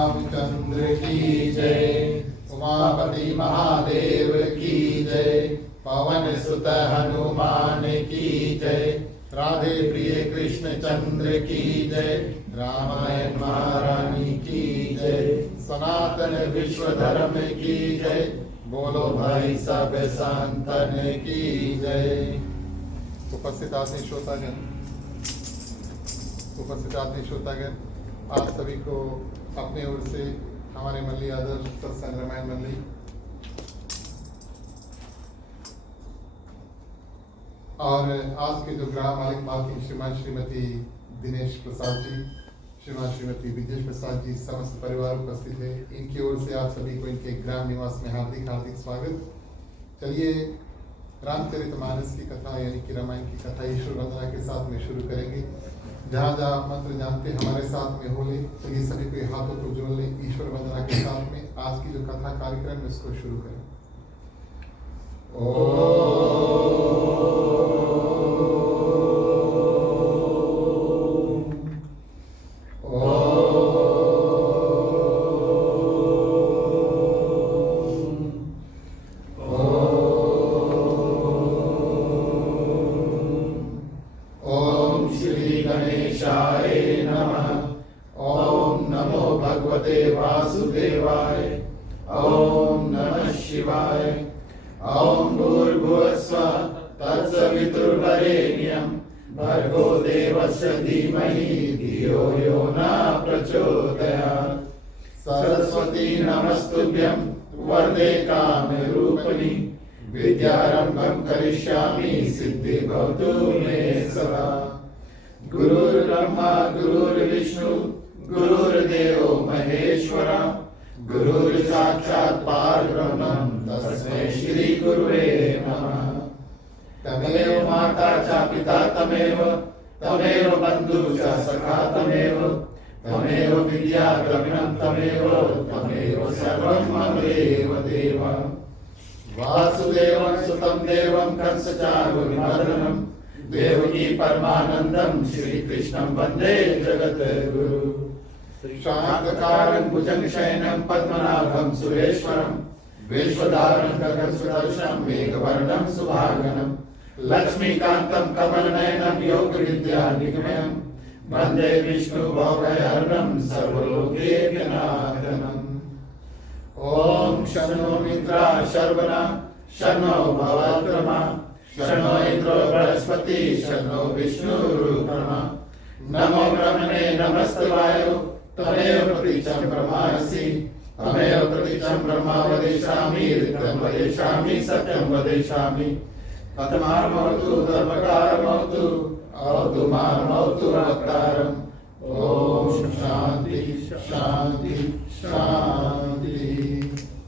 रामचंद्र की जय। उमापति महादेव की जय। पवन सुत हनुमान की जय। राधे प्रिय कृष्ण चंद्र की जय। रामायण महारानी की जय। सनातन विश्व धर्म की जय। बोलो भाई सब संतन की जय। उपस्थित आदमी श्रोतागण, आप सभी को अपने ओर से हमारे मल्ली आदर्श सत्संग रामायण मंडली और आज के जो ग्राम मालिक मालकिन श्रीमान श्रीमती दिनेश प्रसाद जी, श्रीमान श्रीमती विजेश प्रसाद जी, समस्त परिवार उपस्थित है। इनकी ओर से आप सभी को इनके ग्राम निवास में हार्दिक हार्दिक स्वागत। चलिए रामचरितमानस की कथा यानी कि रामायण की कथा ईश्वर वंदना के साथ में शुरू करेंगे। जहाँ जहाँ मंत्र जानते हमारे साथ में हो ले, चलिए सभी को हाथों को जोड़ ले। ईश्वर वंदना के साथ में आज की जो कथा कार्यक्रम है उसको शुरू करें। वासुदेवाय। ओम नमः शिवाय। ओम भूर्भुवस्सुः तत्सवितुर्वरेण्यं भर्गो देवस्य धीमहि धियो यो न प्रचोदयात्। सरस्वती नमस्तुभ्यं वरदे कामरूपिणि विद्यारम्भं करिष्यामि सिद्धिर्भवतु मे सदा। गुरुर्ब्रह्मा गुरुर्विष्णु गुरुर्देवो महेश्वरा गुरुर्साक्षात् परब्रह्मं तस्मै श्री गुरुवे नमः। तमेव माता च पिता तमेव बन्धु च सखा तमेव विद्या द्रविणं तमेव सर्वं मम देव। वासुदेवं सुतं देवं कंसचाणूरमर्दनं देवकी परमानन्दं श्रीकृष्णं वन्दे जगद्गुरुं। शान्ताकारं भुजगशयनं पद्मनाभं सुरेश्वरं विश्वधारं गगनसदृशं मेघवर्णं सुभागनं लक्ष्मीकान्तं कमलनयनं योगविद्यानिगमनं वन्दे विष्णुभवभयहरणं सर्वलोकैकनाथनं। ॐ शन्नो मित्राः शर्वणा शन्नो भवत्रमा शन्नो इन्द्रो बृहस्पति शन्नो विष्णुरुक्रमा। नमो ब्रह्मणे नमस्तवाय तमेव प्रतीचं ब्रह्मासि तमेव प्रतीचं ब्रह्मा वदिष्यामि ऋतं वदिष्यामि सत्यं वदिष्यामि। कथमार्मवतु धर्मकारमवतु अवतु मार्मवतु वक्तारम्। ओम शांति शांति शांति।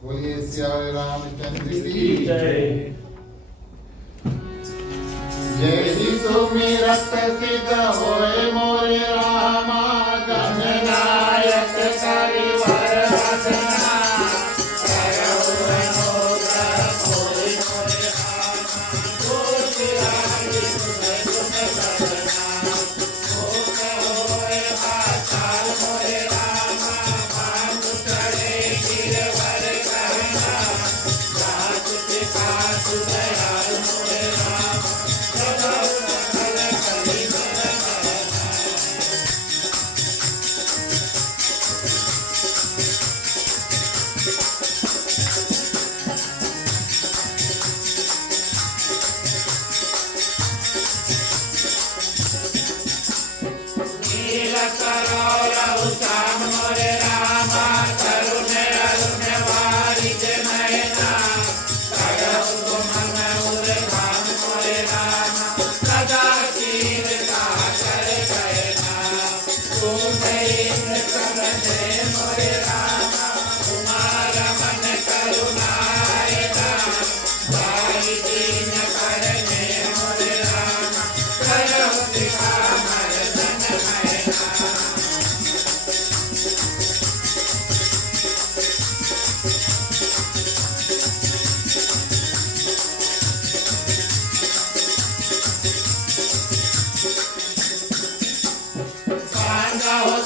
बोलिए सियावर रामचंद्र की जय। जय जी सुमिरत सिद्ध होए मोरे रामा गणनायक करिवर वदना।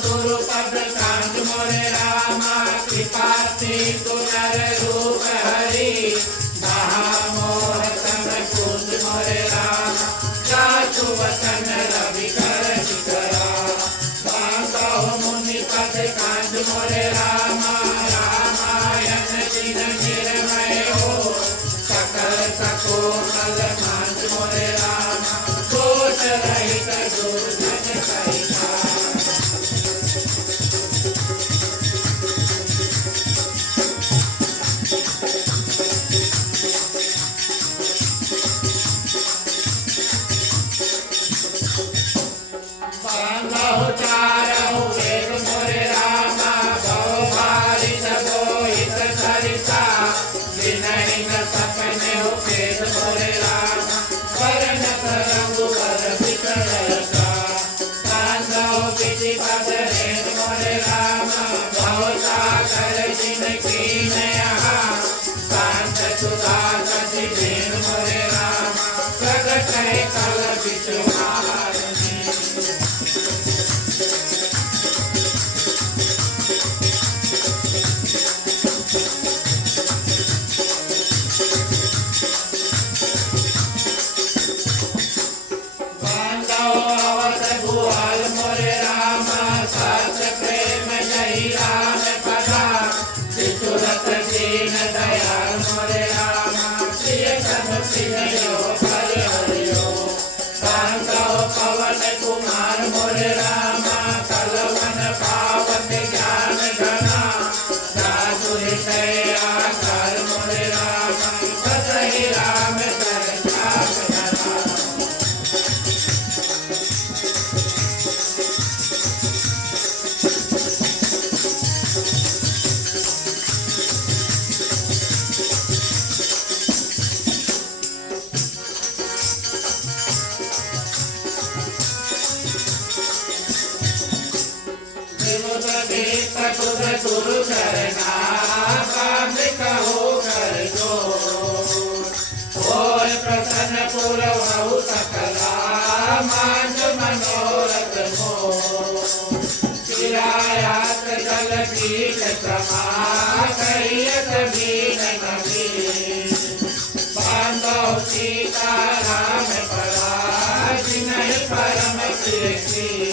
गुरु पद कांड मोरे राम पासी तुनर रूप हरि महामोह तम कुंज मोरे राम जासु वसन रवि कर करा बांधो मुनि पद कांज मोरे राम रामायण दिन निर्मय हो सकल सको कल कांज मोरे राम दोष रहित दुर्जन सहिता गुरु करना बांध कहो कर जो होय प्रसन्न पुरवहु सकला मांझ मनोरथ मो किरायात जल पीठ समा कहियत बीन नबी बांधो सीता राम परा जिन्ह परम प्रिय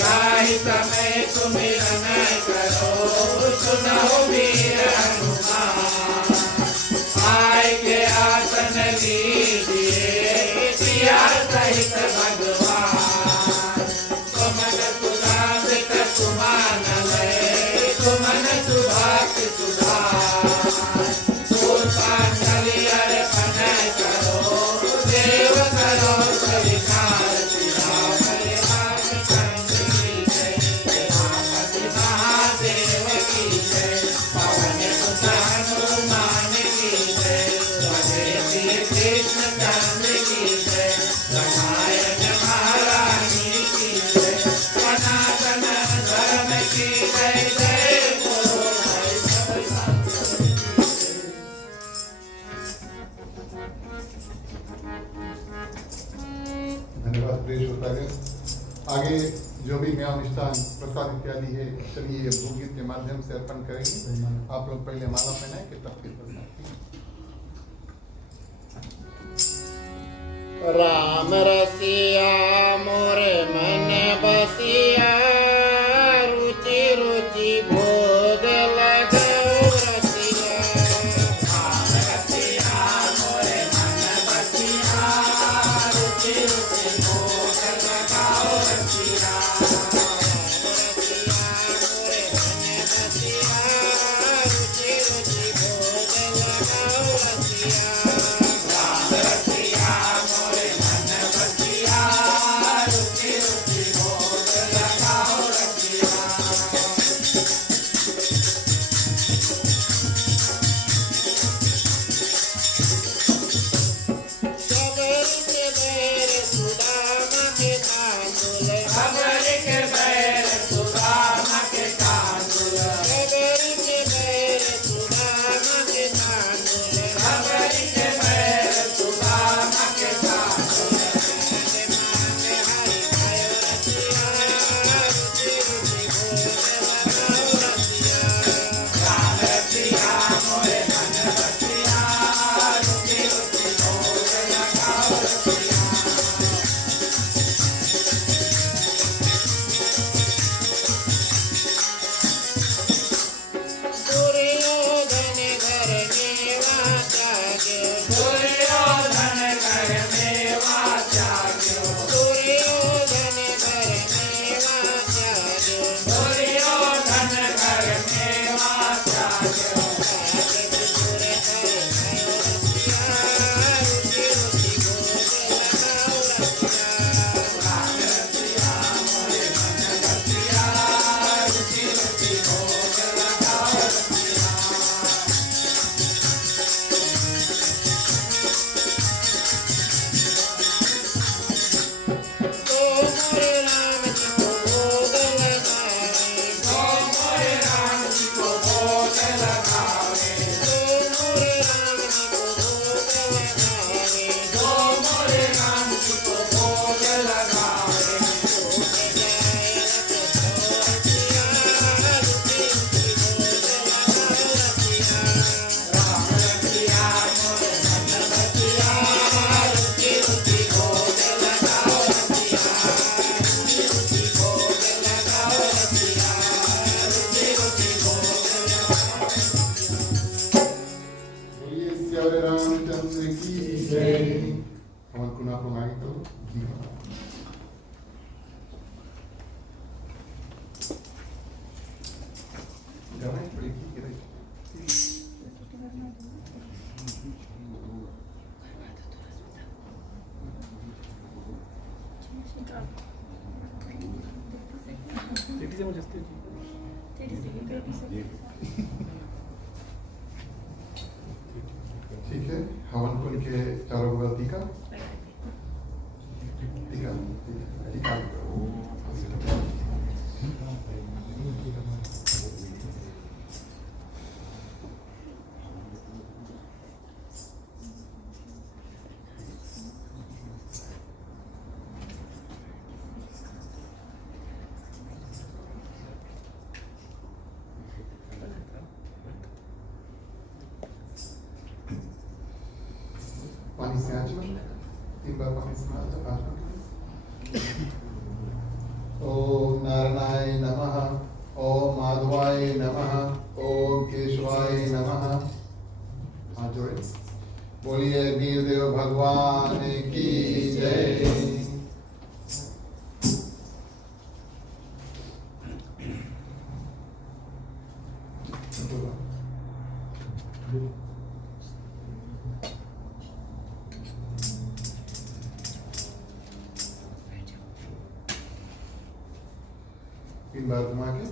जाहि समय सुमिरन करो सुनो वीर हनुमान आय के आसन लीजिए सिया सहित भगवान तुमन सुधारित सुमान लय तुमन सुभाष सुधार पुष्पांजलि अर्पण करो देव करो स्वीकार आगे जो भी मेवा मिष्ठान प्रसाद इत्यादि है चलिए ये भूगीत के माध्यम से अर्पण करेंगे। आप लोग पहले माला पहनाए कि तब फिर प्रसाद। राम रसिया मोरे मन बसिया रुचि रुचि भोग लगाओ रसिया राम रसिया मोरे मन बसिया रुचि रुचि भोग लगाओ रसिया राम रसिया मोरे मन बसिया रुचि जमाई पड़ी ठीक है ठीक है हवन कुंड के चारों बगल टीका टीका टीका पानी से आचमन 3 बार पानी से आचमन ओम नारायणाय नमः ओम माधवाय नमः ओम केशवाय नमः हाथ जोड़े बोलिए वीरदेव भगवान की जय तीन बार घुमा के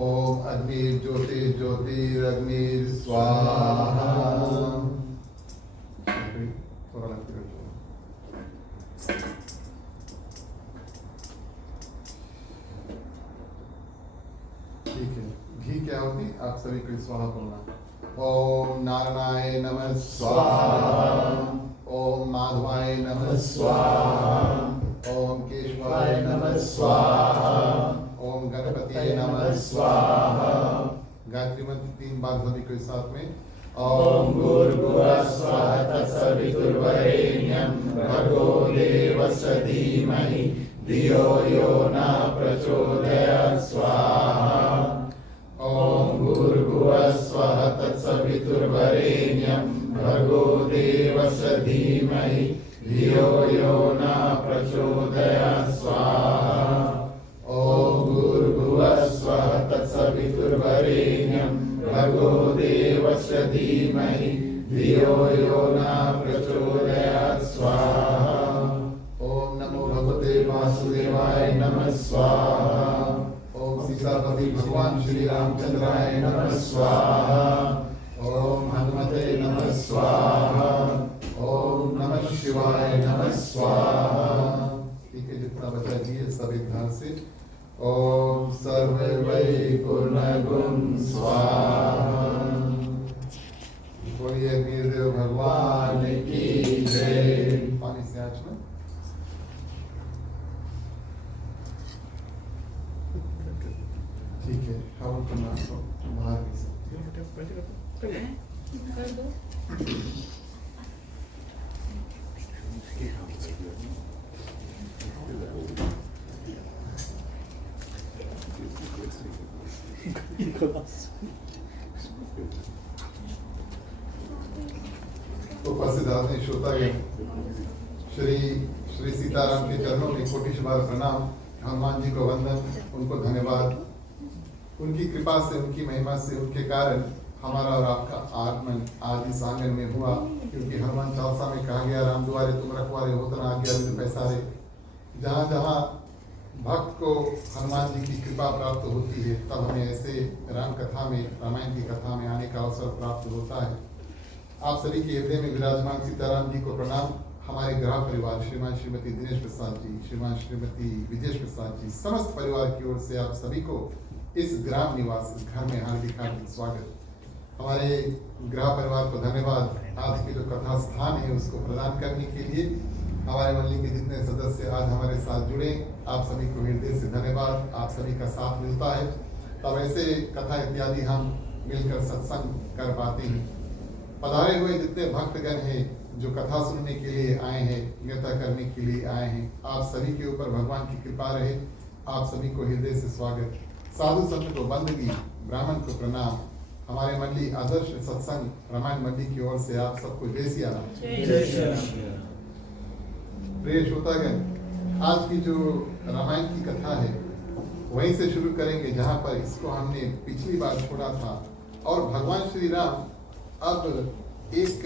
ओम अग्नि ज्योति ज्योतिरग्नि स्वाहा थोड़ा लगती है ठीक है घी क्या होती आप सभी को स्वाहा बोलना ओम नारायणाय नमः स्वाहा ओम माधवाय नमः स्वाहा ओम केशवाय नमः स्वाहा ओम गणपति नमः स्वाहा गायत्री मंत्र 3 बार सभी को साथ में ओम भूर्भुवः स्वः तत्सवितुर्वरेण्यं भर्गो देवस्य धीमहि धियो यो न प्रचोदयात् स्वाहा ओम भूर्भुवः स्वः तत्सवितुर्वरेण्यं भर्गो देवस्य धीमहि धियो यो न प्रचोदयात् स्वाहा ओम भूर्भुवः स्वः तत्सवितुर्वरेण्यं भर्गो देवस्य धीमहि धियो यो न प्रचोदयात् स्वाहा ओम नमो भगवते वासुदेवाय नमः स्वाहा ओम सीतापति भगवान श्री रामचंद्राय नमः स्वाहा ओम हनुमते नमः स्वाहा ओम नमः शिवाय नमः स्वाहा ठीक है जितना बचा दिए सब एक ध्यान से ओम सर्वे वै पूर्णगुण स्वाहा बोलिए वीरदेव भगवान की जय पानी से आचमन ठीक है हवन करना तो बाहर भी सकते कर दो उपस्थित आदरणीय श्रोतागण श्री श्री सीताराम के चरणों में कोटिशबार प्रणाम हनुमान जी को वंदन उनको धन्यवाद उनकी कृपा से उनकी महिमा से उनके कारण हमारा और आपका आगमन आज इस आंगन में हुआ क्योंकि हनुमान चालीसा में कहा गया राम दुआरे तुम रखवारे होतना आज्ञा बिन पैसारे जहाँ जहाँ भक्त को हनुमान जी की कृपा प्राप्त होती है तब हमें ऐसे राम कथा में रामायण की कथा में आने का अवसर प्राप्त होता है आप सभी के हृदय में विराजमान सीताराम जी को प्रणाम हमारे ग्राह परिवार श्रीमान श्रीमती दिनेश प्रसाद जी श्रीमान श्रीमती विजय प्रसाद जी समस्त परिवार की ओर से आप सभी को इस ग्राम निवास घर में हार्दिक हार्दिक स्वागत हमारे ग्राह परिवार को धन्यवाद आज की जो कथा स्थान है उसको प्रदान करने के लिए हमारे मंडली के जितने सदस्य आज हमारे साथ जुड़े आप सभी को हृदय से धन्यवाद आप सभी का साथ मिलता है तब ऐसे कथा इत्यादि हम मिलकर सत्संग कर पाते हैं पधारे हुए जितने भक्तगण हैं जो कथा सुनने के लिए आए हैं न्योता करने के लिए आए हैं आप सभी के ऊपर भगवान की कृपा रहे आप सभी को हृदय से स्वागत साधु संत को बंदगी ब्राह्मण को प्रणाम हमारे मंडली आदर्श सत्संग रामायण मंडली की ओर से आप सबको जय सिया राम प्रिय श्रोतागण आज की जो रामायण की कथा है वहीं से शुरू करेंगे जहां पर इसको हमने पिछली बार छोड़ा था। और भगवान श्री राम अब एक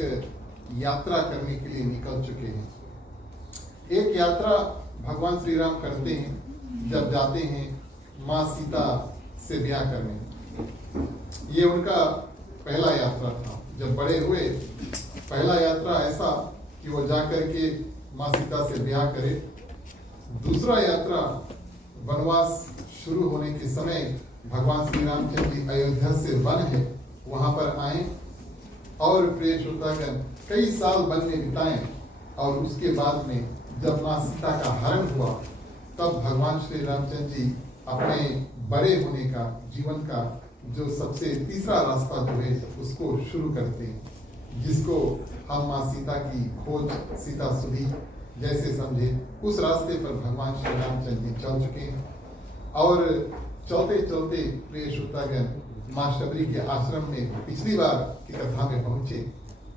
यात्रा करने के लिए निकल चुके हैं। एक यात्रा भगवान श्री राम करते हैं जब जाते हैं माँ सीता से ब्याह करने। ये उनका पहला यात्रा था। जब बड़े हुए पहला यात्रा ऐसा कि वो जाकर के माँ सीता से ब्याह करे। दूसरा यात्रा वनवास शुरू होने के समय भगवान श्री रामचंद्र जी अयोध्या से वन है वहां पर आए और प्रिय श्रोतागण कई साल वन में बिताए। और उसके बाद में जब माँ सीता का हरण हुआ तब भगवान श्री रामचंद्र जी अपने बड़े होने का जीवन का जो सबसे तीसरा रास्ता जो है उसको शुरू करते हैं, जिसको हम माँ सीता की खोज सीता सुधी जैसे समझे। उस रास्ते पर भगवान श्री रामचंद्र जी चल चुके हैं और चलते चलते प्रिय श्रोतागण माँ शबरी के आश्रम में पिछली बार की कथा में पहुंचे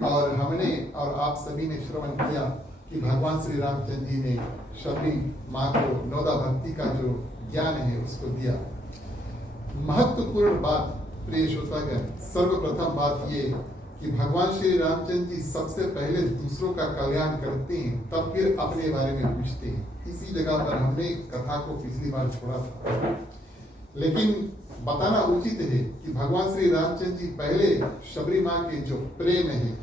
और हमने और आप सभी ने श्रवण किया कि भगवान श्री रामचंद्र जी ने शबरी माँ को नौदा भक्ति का जो ज्ञान है उसको दिया। महत्वपूर्ण बात प्रिय श्रोतागण, सर्वप्रथम बात ये कि भगवान श्री रामचंद्र जी सबसे पहले दूसरों का कल्याण करते हैं तब फिर अपने बारे में पूछते हैं। इसी जगह पर हमने कथा को पिछली बार छोड़ा था, लेकिन बताना उचित है कि भगवान श्री रामचंद्र जी पहले शबरी माँ के जो प्रेम है,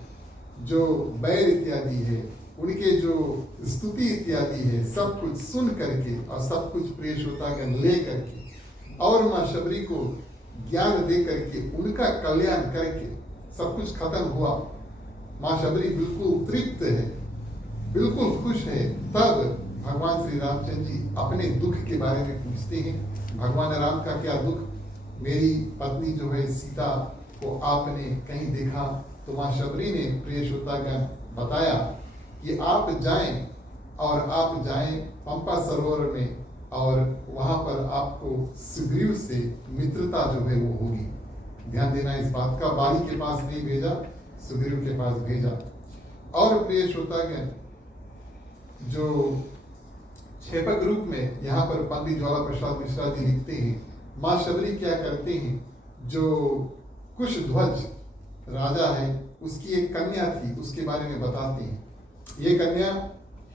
जो बैर इत्यादि है, उनके जो स्तुति इत्यादि है, सब कुछ सुन करके और सब कुछ प्रिय श्रोतागण ले करके और माँ शबरी को ज्ञान दे करके उनका कल्याण करके सब कुछ खत्म हुआ। माँ शबरी बिल्कुल तृप्त है, बिल्कुल खुश है। तब भगवान श्री रामचंद्र जी अपने दुख के बारे में पूछते हैं। भगवान राम का क्या दुख? मेरी पत्नी जो है सीता को आपने कहीं देखा? तो माँ शबरी ने प्रिय श्रोतागण बताया कि आप जाएं और आप जाएं पंपा सरोवर में और वहां पर आपको सुग्रीव से मित्रता जो है वो होगी। ध्यान देना इस बात का। बाली के पास नहीं भेजा, सुग्रीव के पास भेजा। और प्रिय श्रोतागण जो छेपक रूप में यहाँ पर पंडित ज्वाला प्रसाद मिश्रा जी लिखते हैं, माँ शबरी क्या करते हैं, जो कुशध्वज राजा है उसकी एक कन्या थी, उसके बारे में बताते हैं। ये कन्या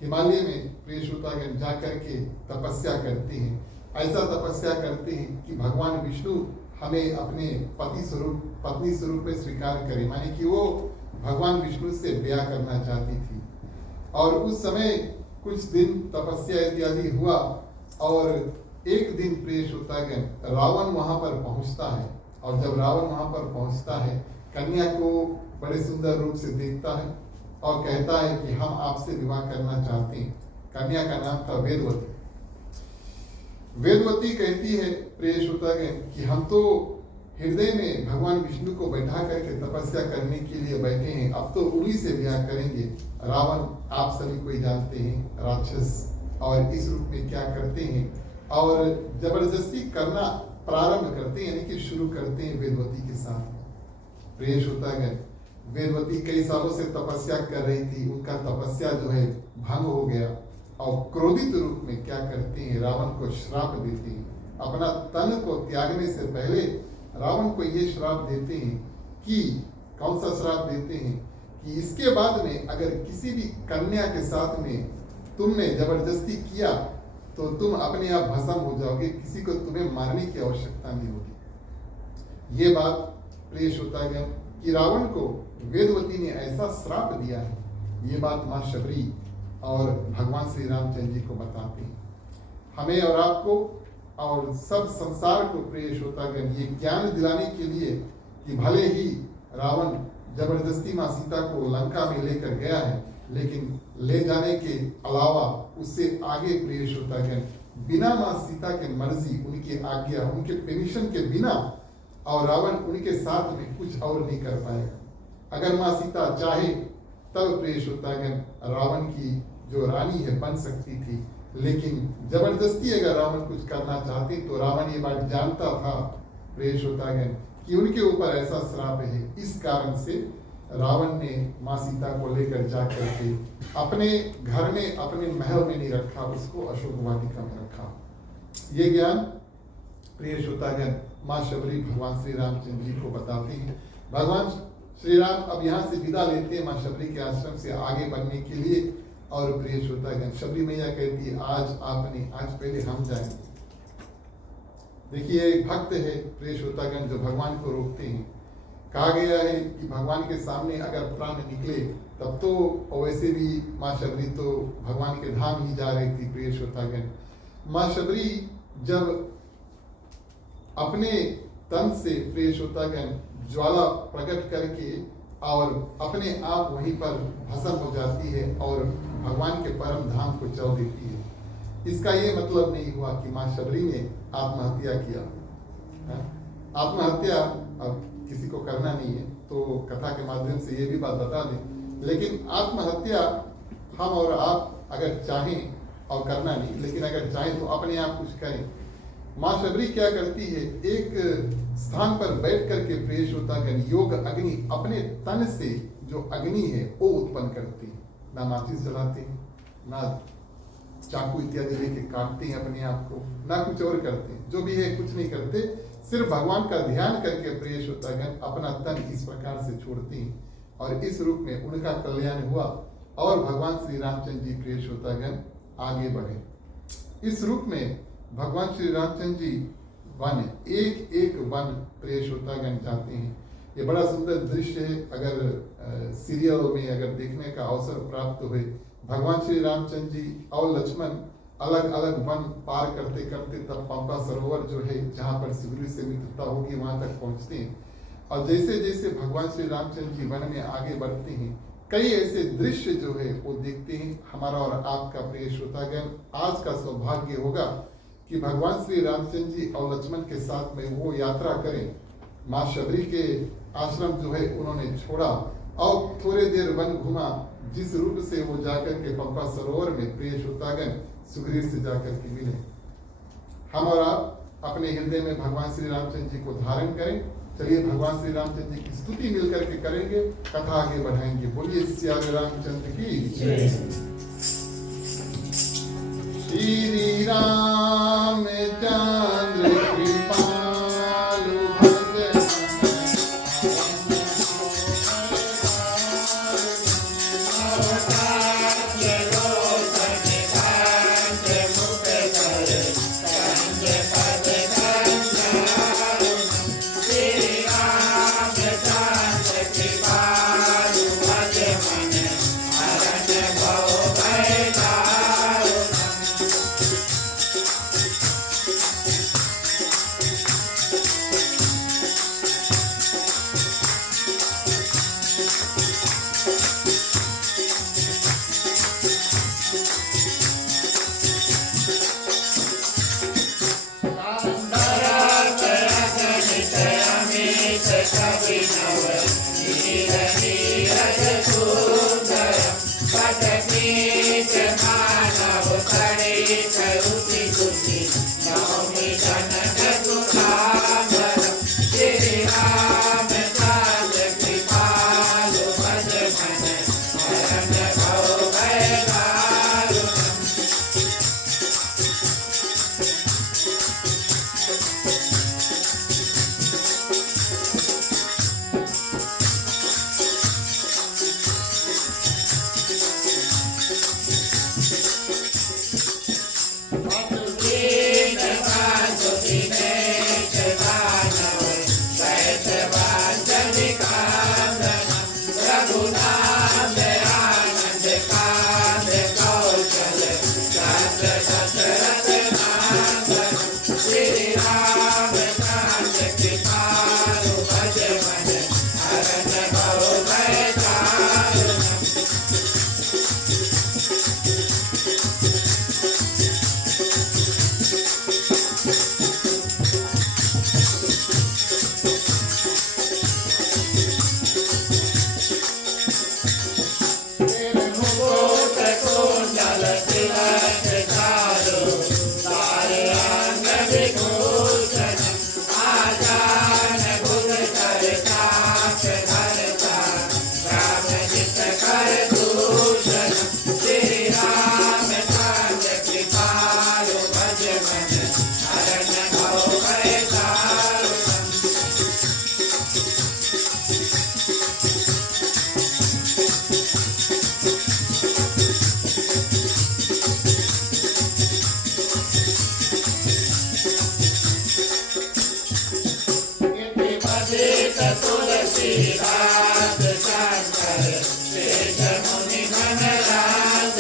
हिमालय में प्रिय श्रोतागण जाकर के तपस्या करते हैं। ऐसा तपस्या करते हैं कि भगवान विष्णु हमें अपने पत्नी स्वरूप में स्वीकार करे, माने कि वो भगवान विष्णु से ब्याह करना चाहती थी। और उस समय कुछ दिन तपस्या इत्यादि हुआ और एक दिन प्रिय श्रोतागण रावण वहां पर पहुंचता है। और जब रावण वहां पर पहुंचता है, कन्या को बड़े सुंदर रूप से देखता है और कहता है कि हम आपसे विवाह करना चाहते हैं। कन्या का नाम था वेदवती। वेदवती कहती है प्रिय श्रोतागण कि हम तो हृदय में भगवान विष्णु को बैठा करके तपस्या करने के लिए बैठे हैं, अब तो उन्हीं से ब्याह करेंगे। रावण आप सभी को जानते हैं राक्षस, और इस रूप में क्या करते हैं और जबरदस्ती करना प्रारंभ करते हैं, यानी कि शुरू करते हैं वेदवती के साथ। प्रिय श्रोतागण वेदवती कई सालों से तपस्या कर रही थी, उनका तपस्या जो है भंग हो गया और क्रोधित रूप में क्या करते हैं, रावण को श्राप देते हैं। अपना तन को त्यागने से पहले रावण को ये श्राप देते हैं कि कौन सा श्राप देते हैं कि इसके बाद में अगर किसी भी कन्या के साथ में तुमने जबरदस्ती किया तो तुम अपने आप भस्म हो जाओगे, किसी को तुम्हें मारने की आवश्यकता नहीं होगी। ये बात प्रिय श्रोतागण कि रावण को वेदवती ने ऐसा श्राप दिया है, ये बात माँ शबरी और भगवान श्री रामचंद्र जी को बताते हैं। हमें और आपको और सब संसार को प्रिय श्रोतागण ये ज्ञान दिलाने के लिए कि भले ही रावण जबरदस्ती माँ सीता को लंका में लेकर गया है, लेकिन ले जाने के अलावा उससे आगे प्रिय श्रोतागण बिना माँ सीता के मर्जी, उनकी आज्ञा, उनके परमिशन के बिना और रावण उनके साथ में कुछ और नहीं कर पाएगा। अगर माँ सीता चाहे तब प्रिय श्रोतागण रावण की जो रानी है बन सकती थी, लेकिन जबरदस्ती अगर रावण कुछ करना चाहते तो रावण ये बात जानता था प्रिय श्रोतागण कि उनके ऊपर ऐसा श्राप है। इस कारण से रावण ने माँ सीता को लेकर जाकर के अपने घर में, अपने महल में नहीं रखा, उसको अशोक वाटिका में रखा। ये ज्ञान प्रिय श्रोतागण, माँ शबरी भगवान श्री रामचंद्र जी को बताती हैं। भगवान श्री राम अब यहाँ से विदा लेते हैं माँ शबरी के आश्रम से आगे बढ़ने के लिए। और प्रिय श्रोतागण, शबरी मैया कहती है आज पहले हम जाएंगे। देखिए, एक भक्त है प्रिय श्रोतागण जो भगवान को रोकते हैं। कहा गया है कि भगवान के सामने अगर प्राण निकले तब तो, और वैसे भी माँ शबरी तो भगवान के धाम ही जा रही थी। प्रिय श्रोतागण, माँ शबरी जब अपने तन से प्रिय श्रोतागण ज्वाला प्रकट करके और अपने आप वहीं पर भस्म हो जाती है और भगवान के परम धाम को चल देती है। इसका ये मतलब नहीं हुआ कि माँ शबरी ने आत्महत्या किया। आत्महत्या अब किसी को करना नहीं है, तो कथा के माध्यम से ये भी बात बता दें। लेकिन आत्महत्या हम और आप अगर चाहें, और करना नहीं, लेकिन अगर चाहें तो अपने आप कुछ करें। माँ शबरी क्या करती है, एक स्थान पर बैठ करके प्रिय श्रोतागण योग अग्नि अपने तन से जो अग्नि है वो उत्पन्न करती है। ना माचिस जलाते हैं, ना चाकू इत्यादि लेके काटते हैं अपने आप को, ना कुछ और करते हैं। जो भी है कुछ नहीं करते, सिर्फ भगवान का ध्यान करके प्रिय श्रोतागण अपना तन इस प्रकार से छोड़ती हैं और इस रूप में उनका कल्याण हुआ और भगवान श्री रामचंद्र जी प्रिय श्रोतागण आगे बढ़े। इस रूप में भगवान श्री रामचंद्र जी वन एक एक वन प्रिय श्रोतागण जाते हैं। ये बड़ा सुंदर दृश्य है। अगर सीरियल में अगर देखने का अवसर प्राप्त हुए, भगवान श्री रामचंद्र जी और लक्ष्मण अलग अलग वन पार करते करते तब पंपा सरोवर जो है जहाँ पर शिवरी से मित्रता होगी वहाँ तक पहुँचते हैं। और जैसे जैसे भगवान श्री रामचंद्र जी वन में आगे बढ़ते हैं, कई ऐसे दृश्य जो है वो देखते हैं। हमारा और आपका प्रिय श्रोतागण आज का सौभाग्य होगा कि भगवान श्री रामचंद्र जी और लक्ष्मण के साथ में वो यात्रा करें। माँ शबरी के आश्रम जो है उन्होंने छोड़ा और थोड़े देर वन घुमा, जिस रूप से वो जाकर के पंपा सरोवर में प्रिय श्रोतागण सुग्रीव से जाकर के मिले। हम और आप अपने हृदय में भगवान श्री रामचंद्र जी को धारण करें। चलिए भगवान श्री रामचंद्र जी की स्तुति मिलकर के करेंगे, कथा आगे बढ़ाएंगे। बोलिए सियावर रामचंद्र की जय। श्री रामचंद्र कृपालु भज तुलसीदास शंकर शेष मुनि गणराज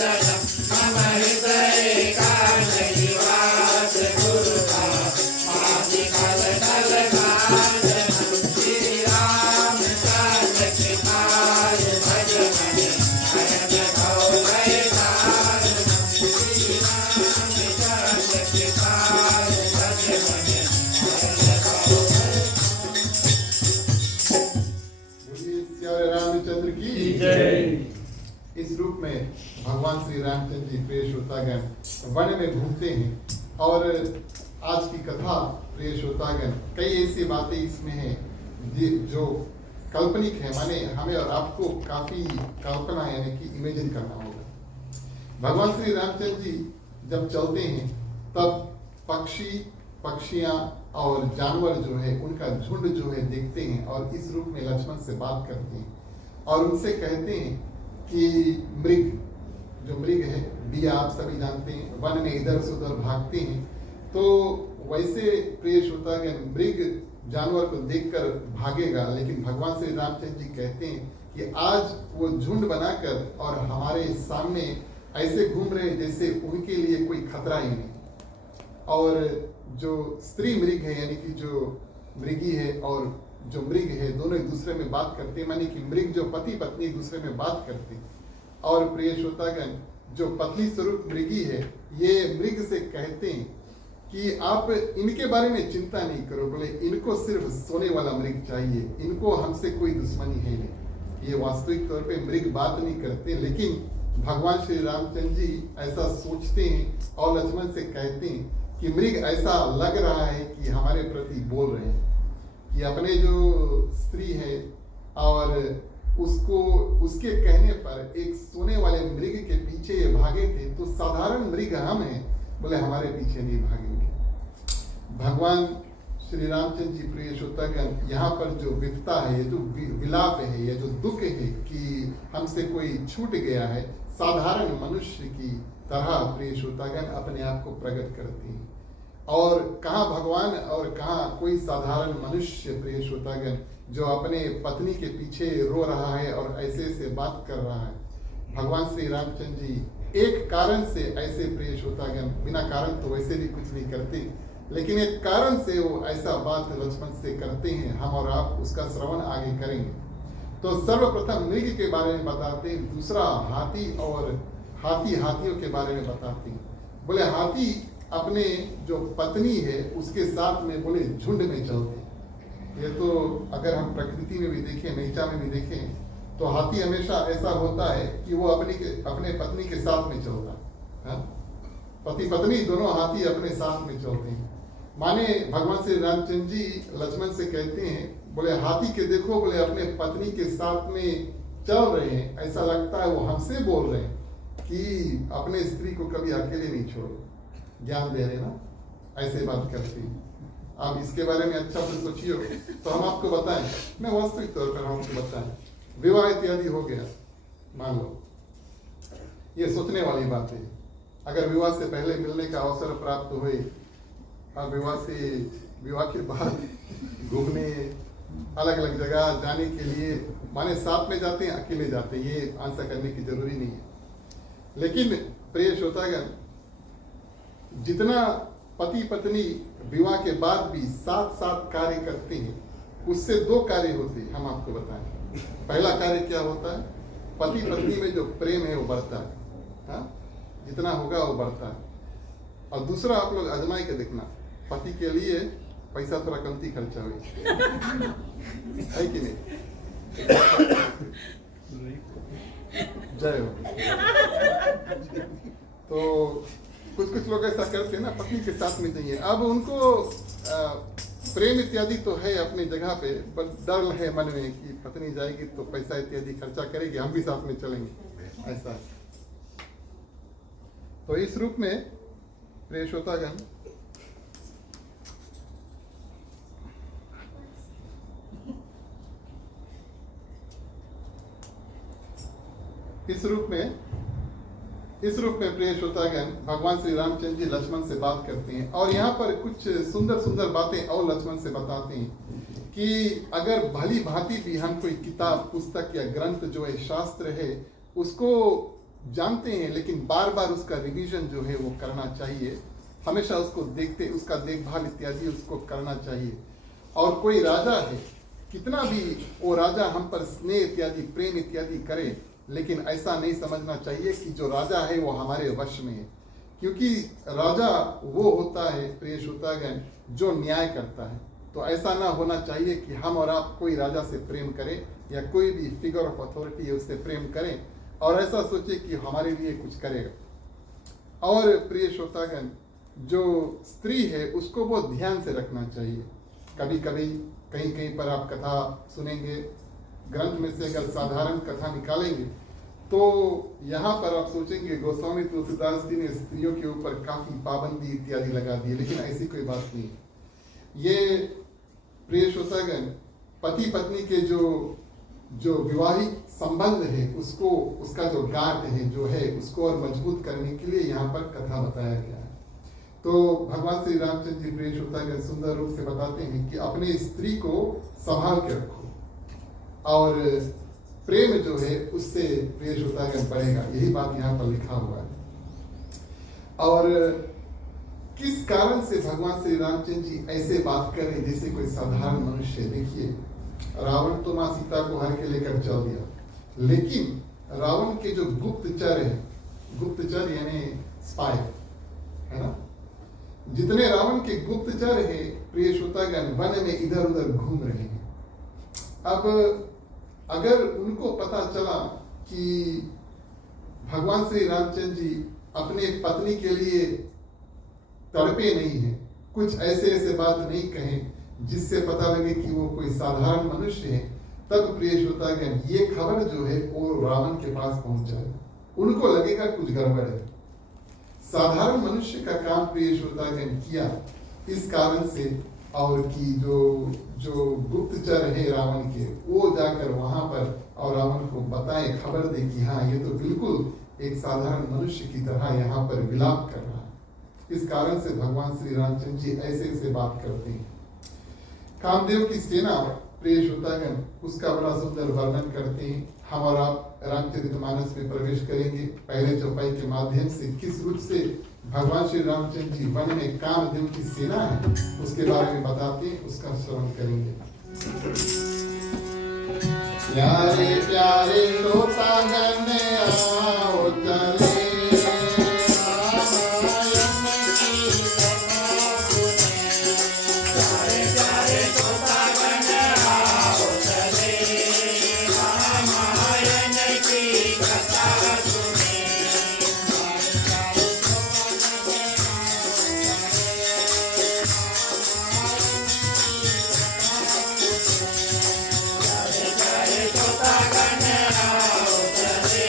मम हृदय काल निवास गुरुदास माधि कल दल काज श्री राम जानकी पाल भज मने अरद भव भय काल श्री राम जानकी पाल भज मने अरद भव बोलिए श्री रामचंद्र की जय। इस रूप में भगवान श्री रामचंद्र जी प्रिय श्रोतागण वन में घूमते हैं और आज की कथा प्रिय श्रोतागण कई ऐसी बातें इसमें हैं जो काल्पनिक है, माने हमें और आपको काफी कल्पना यानी कि इमेजिन करना होगा। भगवान श्री रामचंद्र जी जब चलते हैं तब पक्षी पक्षियां और जानवर जो है उनका झुंड जो है देखते हैं और इस रूप में लक्ष्मण से बात करते हैं और उनसे कहते हैं कि मृग जो मृग है बिया आप सभी जानते हैं वन में इधर से उधर भागते हैं, तो वैसे प्रिय श्रोतागण मृग जानवर को देखकर भागेगा, लेकिन भगवान श्री रामचंद्र जी कहते हैं कि आज वो झुंड बनाकर और हमारे सामने ऐसे घूम रहे हैं जैसे उनके लिए कोई खतरा ही नहीं। और जो स्त्री मृग है यानी कि जो मृगी है और जो मृग है दोनों एक दूसरे में बात करते हैं, माने कि मृग जो पति पत्नी एक दूसरे में बात करते हैं। और प्रिय श्रोतागण जो पत्नी स्वरूप मृगी है ये मृग से कहते हैं कि आप इनके बारे में चिंता नहीं करो, बोले इनको सिर्फ सोने वाला मृग चाहिए, इनको हमसे कोई दुश्मनी है नहीं। ये वास्तविक तौर पे मृग बात नहीं करते, लेकिन भगवान श्री रामचंद्र जी ऐसा सोचते हैं और लक्ष्मण से कहते हैं कि मृग ऐसा लग रहा है कि हमारे प्रति बोल रहे हैं कि अपने जो स्त्री है और उसको उसके कहने पर एक सोने वाले मृग के पीछे ये भागे थे, तो साधारण मृग हम हैं, बोले हमारे पीछे नहीं भागेंगे। भगवान श्री रामचंद्र जी प्रिय श्रोतागण यहाँ पर जो विपता है, ये जो विलाप है, ये जो दुख है कि हमसे कोई छूट गया है, साधारण मनुष्य की तरह प्रिय श्रोतागण अपने आप को प्रकट करती हैं। और कहाँ भगवान और कहाँ कोई साधारण मनुष्य प्रिय श्रोतागण जो अपने पत्नी के पीछे रो रहा है और ऐसे ऐसे बात कर रहा है। भगवान श्री रामचंद्र जी एक कारण से ऐसे प्रिय श्रोतागण, बिना कारण तो वैसे भी कुछ नहीं करते, लेकिन एक कारण से वो ऐसा बात लक्ष्मण से करते हैं। हम और आप उसका श्रवण आगे करेंगे। तो सर्वप्रथम मृग के बारे में बताते हैं, दूसरा हाथी और हाथियों के बारे में बताते हैं। बोले हाथी अपने जो पत्नी है उसके साथ में बोले झुंड में चलते हैं। ये तो अगर हम प्रकृति में भी देखें, नेचर में भी देखें, तो हाथी हमेशा ऐसा होता है कि वो अपने पत्नी के साथ में चलता है। पति पत्नी दोनों हाथी अपने साथ में चलते हैं। माने भगवान श्री रामचंद्र जी लक्ष्मण से कहते हैं, बोले हाथी के देखो, बोले अपने पत्नी के साथ में चल रहे हैं, ऐसा लगता है वो हमसे बोल रहे हैं कि अपने स्त्री को कभी अकेले नहीं छोड़ो, ज्ञान दे रहे ना, ऐसे बात करती हैं। आप इसके बारे में अच्छा से सोचिए तो हम आपको बताएं, मैं वास्तविक तौर पर हम आपको बताएं। विवाह इत्यादि हो गया, मान लो, ये सोचने वाली बात है। अगर विवाह से पहले मिलने का अवसर प्राप्त हुए और विवाह के बाद घूमने अलग अलग जगह जाने के लिए माने साथ में जाते हैं, अकेले जाते हैं, ये आंसर करने की जरूरी नहीं है। लेकिन प्रिय श्रोतागण, जितना पति पत्नी विवाह के बाद भी साथ साथ कार्य करते हैं, उससे दो कार्य होते हैं, हम आपको बताएं। पहला कार्य क्या होता है, पति पत्नी में जो प्रेम है वो बढ़ता है, हाँ? जितना होगा वो बढ़ता है। और दूसरा आप लोग आजमाई के देखना, पति के लिए पैसा थोड़ा कमती खर्चा हुई है कि नहीं? जय हो। तो कुछ लोग ऐसा करते हैं ना, पत्नी के साथ में जाइए। अब उनको प्रेम इत्यादि तो है अपनी जगह पे, पर डर है मन में कि पत्नी जाएगी तो पैसा इत्यादि खर्चा करेगी, हम भी साथ में चलेंगे, ऐसा। तो इस रूप में प्रिय श्रोतागण, इस रूप में प्रिय श्रोतागण भगवान श्री रामचंद्र जी लक्ष्मण से बात करते हैं और यहाँ पर कुछ सुंदर सुंदर बातें और लक्ष्मण से बताते हैं कि अगर भली भांति भी हम कोई किताब, पुस्तक या ग्रंथ जो है, शास्त्र है, उसको जानते हैं, लेकिन बार बार उसका रिवीजन जो है वो करना चाहिए। हमेशा उसको देखते, उसका देखभाल इत्यादि उसको करना चाहिए। और कोई राजा है, कितना भी वो राजा हम पर स्नेह इत्यादि, प्रेम इत्यादि करे, लेकिन ऐसा नहीं समझना चाहिए कि जो राजा है वो हमारे वश में है। क्योंकि राजा वो होता है, प्रिय श्रोतागण, जो न्याय करता है। तो ऐसा ना होना चाहिए कि हम और आप कोई राजा से प्रेम करें या कोई भी फिगर ऑफ अथॉरिटी है उससे प्रेम करें और ऐसा सोचे कि हमारे लिए कुछ करेगा। और प्रिय श्रोतागण, जो स्त्री है उसको बहुत ध्यान से रखना चाहिए। कभी कभी कहीं कहीं पर आप कथा सुनेंगे, ग्रंथ में से अगर साधारण कथा निकालेंगे तो यहाँ पर आप सोचेंगे गोस्वामी तुलसीदास जी ने स्त्रियों के ऊपर काफी पाबंदी इत्यादि लगा दी, लेकिन ऐसी कोई बात नहीं। ये प्रिय श्रोतागण, पति पत्नी के जो विवाहिक संबंध है उसको, उसका जो गांठ है जो है उसको और मजबूत करने के लिए यहाँ पर कथा बताया गया है। तो भगवान श्री रामचंद्र जी, प्रिय श्रोतागण, सुंदर रूप से बताते हैं कि अपने स्त्री को संभाल के रखो और प्रेम जो है उससे, प्रिय श्रोतागण, बढ़ेगा। यही बात यहाँ पर लिखा हुआ है। और किस कारण से भगवान श्री रामचंद्र जी ऐसे बात करें जैसे कोई साधारण मनुष्य? देखिए, रावण तो माँ सीता को हर के लेकर चल दिया, लेकिन रावण के जो गुप्तचर है, गुप्तचर यानी स्पाई है ना, जितने रावण के गुप्तचर है, प्रिय श्रोतागण, वन में इधर उधर घूम रहे हैं। अब अगर उनको पता चला कि भगवान श्री रामचंद्र जी अपने पत्नी के लिए तड़पे नहीं है, कुछ ऐसे ऐसे बात नहीं कहें जिससे पता लगे कि वो कोई साधारण मनुष्य है, तब प्रिय श्रोतागण, ये खबर जो है वो रावण के पास पहुंच जाएगा। उनको लगेगा कुछ गड़बड़ है। साधारण मनुष्य का काम, प्रिय श्रोतागण, किया इस कारण से, और कि जो गुप्तचर है रावण के, वो जाकर वहां पर और रावण को बताए, खबर दे कि हाँ, ये तो बिल्कुल एक साधारण मनुष्य की तरह यहाँ पर विलाप कर रहा है। इस कारण से भगवान श्री रामचंद्र जी ऐसे ऐसे बात करते हैं। कामदेव की सेना, प्रिय श्रोतागण, उसका बड़ा सुंदर वर्णन करते हैं। हम और आप रामचरितमानस में प्रवेश करेंगे। पहले चौपाई के माध्यम से किस रूप से भगवान श्री रामचंद्र जी वन में कामदेव की सेना है उसके बारे में बताते हैं, उसका श्रवण करेंगे। प्यारे प्यारे श्रोतागण आओ चले, चले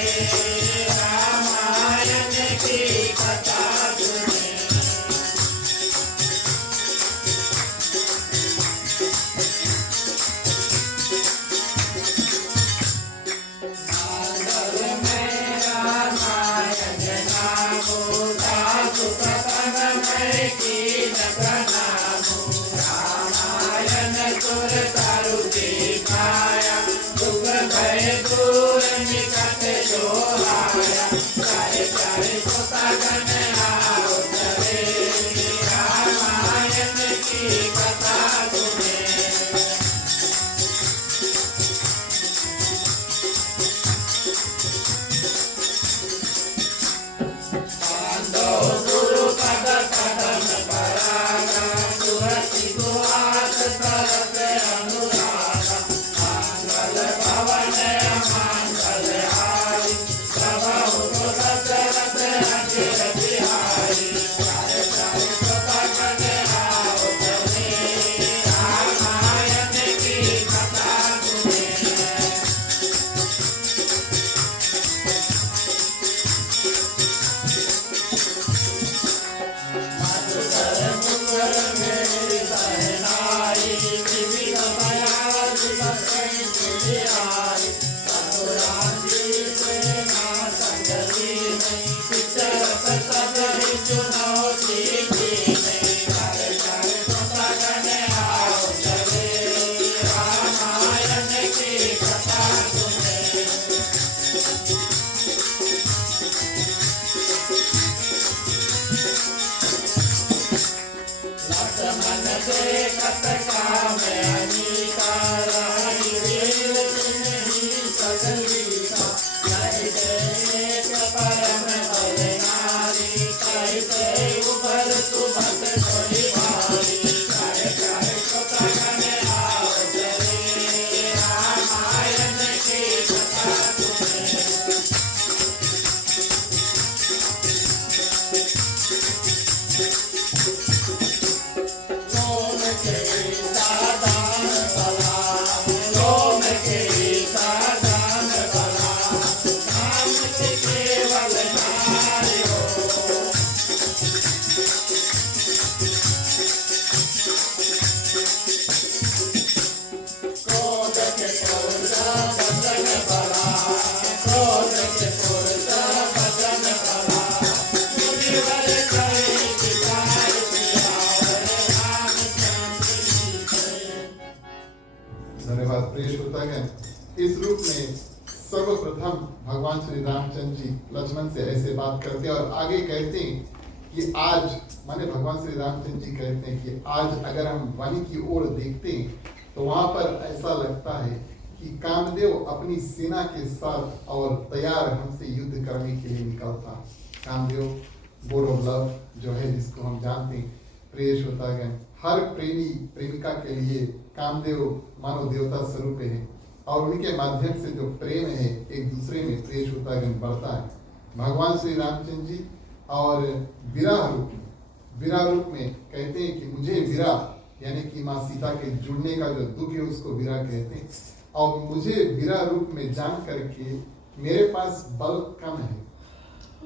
के पुरुष वचन बला, क्रोध के पुरुष वचन बला, मुनिवर कहे विचार सियावर रामचंद्र जी के। धन्यवाद प्रिय श्रोतागण। इस रूप में सर्वप्रथम भगवान श्री रामचंद्र जी लक्ष्मण से ऐसे बात करते हैं और आगे कहते हैं कि आज, माने भगवान श्री रामचंद्र जी कहते हैं कि आज अगर हम वन की ओर देखते हैं तो वहां पर ऐसा लगता है कि कामदेव अपनी सेना के साथ और तैयार हमसे युद्ध करने के लिए निकलता। कामदेव गॉड ऑफ लव जो है, जिसको हम जानते हैं प्रिय श्रोतागण, हर प्रेमी प्रेमिका के लिए कामदेव मानव देवता स्वरूप है और उनके माध्यम से जो प्रेम है एक दूसरे में प्रिय श्रोतागण बढ़ता है। भगवान श्री रामचंद्र जी और विरह रूप में कहते हैं कि मुझे विरह यानी कि माँ सीता के जुड़ने का जो दुख है उसको विरह कहते हैं और मुझे विरह रूप में जान करके मेरे पास बल कम है,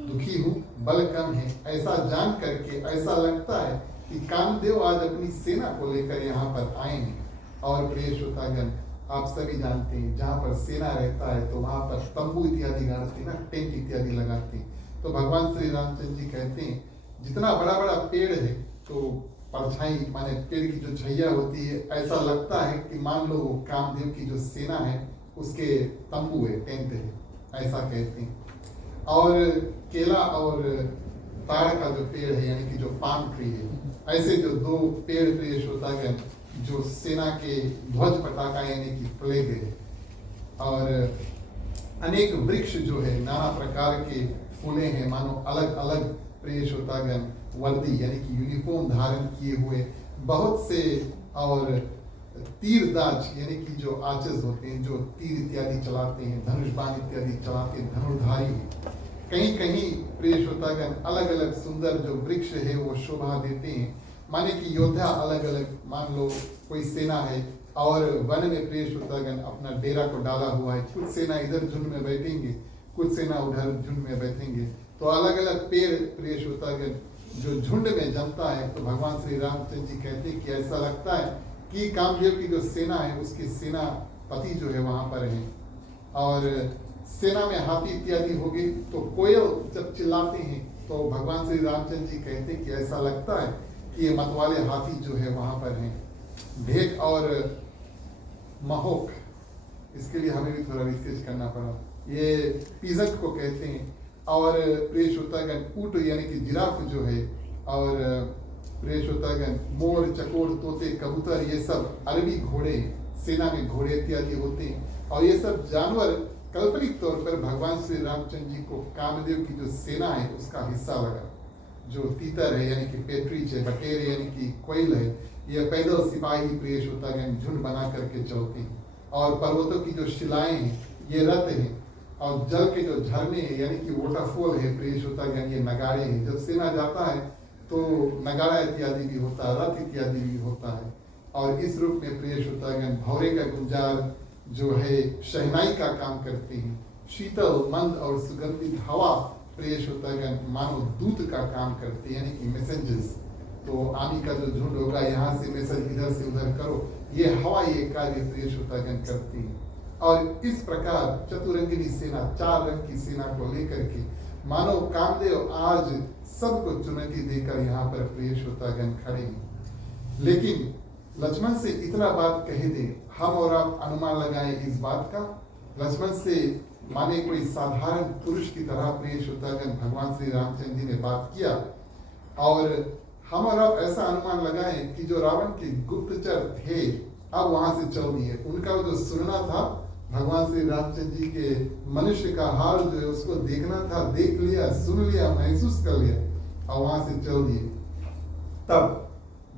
दुखी हूँ, बल कम है, ऐसा जान करके ऐसा लगता है कि कामदेव आज अपनी सेना को लेकर यहाँ पर आए हैं। और प्रिय श्रोतागण, आप सभी जानते हैं जहाँ पर सेना रहता है तो वहाँ पर तंबू इत्यादि गाड़ते हैं ना, टेंट इत्यादि लगाते हैं। तो भगवान श्री रामचंद्र जी कहते हैं जितना बड़ा बड़ा पेड़ है तो परछाई माने पेड़ की जो छैया होती है, ऐसा लगता है कि मान लो कामदेव की जो सेना है उसके तंबू है, टेंट है, ऐसा कहते हैं। और केला और ताड़ का जो पेड़ है यानी कि जो पाम ट्री है, ऐसे जो दो पेड़ प्रिय श्रोतागण जो सेना के ध्वज पताका यानी कि फ्लैग है। और अनेक वृक्ष जो है नाना प्रकार के फूले हैं, मानो अलग अलग प्रिय श्रोतागण वर्दी यानी कि यूनिफॉर्म धारण किए हुए बहुत से, और तीरदाज यानी कि जो आचज होते हैं जो तीर इत्यादि चलाते हैं, धनुष बाण इत्यादि चलाते हैं, धनुर्धारी हैं। कहीं कहीं प्रिय श्रोतागण अलग अलग सुंदर जो वृक्ष है वो शोभा देते हैं, माने कि योद्धा अलग अलग, मान लो कोई सेना है और वन में प्रिय श्रोतागण अपना डेरा को डाला हुआ है, कुछ सेना इधर झुंड में बैठेंगे, कुछ सेना उधर झुंड में बैठेंगे, तो अलग अलग पेड़ प्रिय श्रोतागण जो झुंड में जमता है। तो भगवान श्री रामचंद्र जी कहते हैं कि ऐसा लगता है कि कामदेव की जो सेना है उसकी सेनापति जो है वहां पर है। और सेना में हाथी इत्यादि हो गई तो कोयल जब चिल्लाते हैं तो भगवान श्री रामचंद्र जी कहते हैं कि ऐसा लगता है कि ये मतवाले हाथी जो है वहां पर हैं। ढेक और महोक, इसके लिए हमें भी थोड़ा रिसर्च करना पड़ा, ये पीजक को कहते हैं। और प्रिय श्रोतागण ऊँट यानी कि जिराफ जो है, और प्रिय श्रोतागण मोर, चकोर, तोते, कबूतर, ये सब अरबी घोड़े, सेना में घोड़े इत्यादि होते हैं। और ये सब जानवर काल्पनिक तौर पर भगवान श्री रामचंद्र जी को कामदेव की जो सेना है उसका हिस्सा लगा। जो तीतर है यानी कि पेट्रीच है, बटेर यानी कि कोयल है, ये पैदल सिपाही प्रिय श्रोतागण झुंड बना करके चलते हैं। और पर्वतों की जो शिलाएं हैं ये रथ हैं, और जल के जो झरने हैं यानी कि वाटरफॉल है प्रिय श्रोतागण ये नगाड़े हैं। जब सेना जाता है तो नगाड़ा इत्यादि भी होता है, रथ इत्यादि भी होता है। और इस रूप में प्रिय श्रोतागण भौरे का गुंजार जो है शहनाई का काम करते हैं। शीतल, मंद और सुगंधित हवा प्रिय श्रोतागण मानो दूत का काम करते हैं यानी कि मैसेंजर्स। तो आमी का जो झुंड होगा यहाँ से मैसेज इधर से उधर करो, ये हवा ये कार्य प्रिय श्रोतागण करती है। और इस प्रकार चतुरंगिनी सेना, 4 रंग की सेना को लेकर के मानो कामदेव आज सबको चुनौती देकर यहाँ पर प्रिय श्रोतागण खड़े हैं। लेकिन लक्ष्मण से इतना बात कह दे, हम और आप अनुमान लगाएं इस बात का। लक्ष्मण से माने कोई साधारण पुरुष की तरह प्रिय श्रोतागण भगवान श्री रामचंद्र जी ने बात किया, और हम और आप ऐसा अनुमान लगाएं कि जो रावण के गुप्तचर थे अब वहां से चल दिए। उनका जो सुनना था भगवान श्री रामचंद्र जी के मनुष्य का हाल जो है उसको देखना था, देख लिया, सुन लिया, महसूस कर लिया और वहां से चल दिए। तब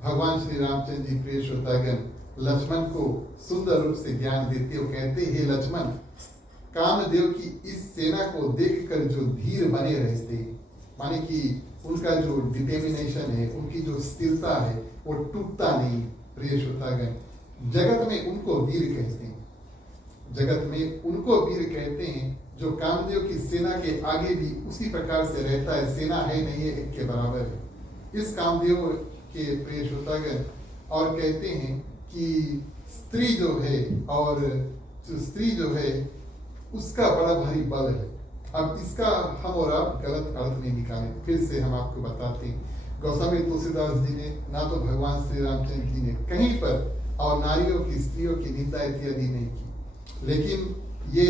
भगवान श्री रामचंद्र जी प्रिय श्रोतागण लक्ष्मण को सुंदर रूप से ज्ञान देते हो, कहते हे लक्ष्मण, कामदेव की इस सेना को देखकर जो धीर बने रहते, माने कि उनका जो डिटर्मिनेशन है, उनकी जो स्थिरता है वो टूटता नहीं। प्रिय श्रोतागण जगत में उनको वीर कहते हैं, जगत में उनको वीर कहते हैं जो कामदेव की सेना के आगे भी उसी प्रकार से रहता है। सेना है नहीं है, एक के बराबर है इस कामदेव के प्रिय श्रोतागण। और कहते हैं कि स्त्री जो है और जो स्त्री जो है उसका बड़ा भारी बल है। अब इसका हम और आप गलत अर्थ नहीं निकालें, फिर से हम आपको बताते हैं। गोस्वामी तुलसीदास जी ने ना तो भगवान श्री रामचंद्र जी ने कहीं पर और नारियों की स्त्रियों की निंदा इत्यादि नहीं की, लेकिन ये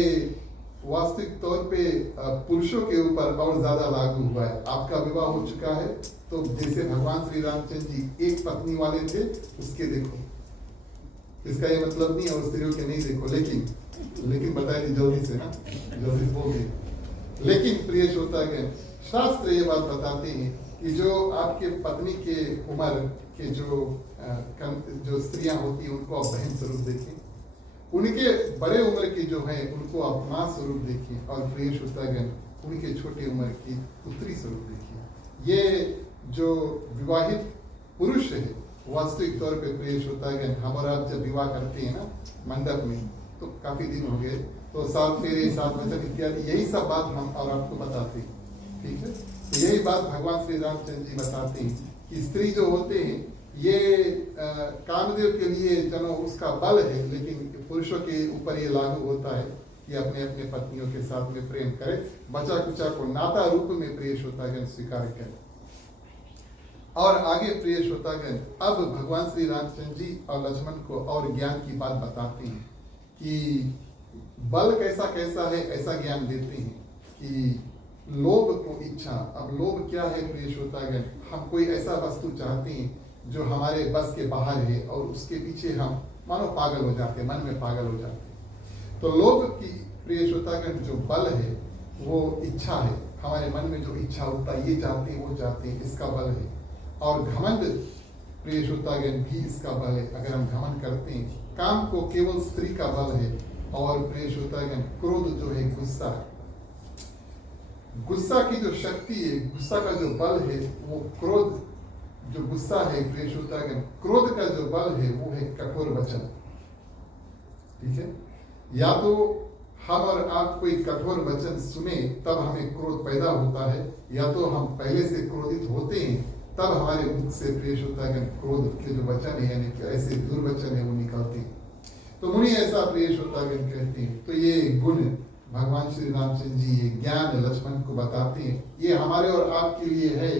वास्तविक तौर पे पुरुषों के ऊपर और ज्यादा लागू हुआ है। आपका विवाह हो चुका है तो जैसे भगवान श्री रामचंद्र जी एक पत्नी वाले थे उसके देखो, इसका ये मतलब नहीं और स्त्रियों के नहीं देखो, लेकिन बताइए जल्दी से ना, जल्दी बोल दिए। लेकिन प्रिय श्रोतागण, शास्त्र ये बात बताते हैं कि जो आपके पत्नी के उम्र के जो स्त्रियां होती हैं उनको आप बहन स्वरूप देखें, उनके बड़े उम्र की जो है उनको आप माँ स्वरूप देखिए, और प्रिय श्रोतागण उनके छोटे उम्र की पुत्री स्वरूप देखिए। ये जो विवाहित पुरुष है वास्तविक तौर पे प्रिय श्रोतागण, हम और आप जब विवाह करते हैं ना मंडप में, तो काफी दिन हो गए, तो 7 फेरे 7 वचन इत्यादि यही सब बात हम और आपको बताते हैं, ठीक है। तो यही बात भगवान श्री रामचंद्र जी बताते हैं कि स्त्री जो होते हैं ये कामदेव के लिए जनो उसका बल है, लेकिन पुरुषों के ऊपर ये लागू होता है कि अपने अपने पत्नियों के साथ में प्रेम करे, बचा कुचा को नाता रूप में प्रिय श्रोतागण स्वीकार करें। और आगे प्रिय श्रोतागण, अब भगवान श्री रामचंद्र जी और लक्ष्मण को और ज्ञान की बात बताते हैं कि बल कैसा कैसा है, ऐसा ज्ञान देते हैं कि लोभ को इच्छा। अब लोभ क्या है प्रिय श्रोतागण, हम कोई ऐसा वस्तु चाहते हैं जो हमारे बस के बाहर है और उसके पीछे हम मानो पागल हो जाते हैं, मन में पागल हो जाते हैं। तो लोभ की प्रिय श्रोतागण जो बल है वो इच्छा है, हमारे मन में जो इच्छा होता है ये चाहते हैं वो चाहते हैं, इसका बल है। और घमंड प्रिय श्रोतागण भी इसका बल है, अगर हम घमंड करते हैं। काम को केवल स्त्री का बल है। और प्रिय श्रोतागण क्रोध जो है गुस्सा, गुस्सा की जो शक्ति है, गुस्सा का जो बल है वो क्रोध, जो गुस्सा है प्रिय श्रोतागण, क्रोध का जो बल है वो है कठोर वचन, ठीक है। या तो हम और आप कोई कठोर वचन सुने तब हमें क्रोध पैदा होता है, या तो हम पहले से क्रोधित होते हैं तब हमारे मुख से प्रिय श्रोतागण क्रोध के जो वचन है यानी कि ऐसे दुर्वचन है वो निकलते हैं। तो मुनि ऐसा प्रिय श्रोतागण कहते हैं। तो ये गुण भगवान श्री रामचंद्र जी ये ज्ञान लक्ष्मण को बताते हैं। ये हमारे और आपके लिए है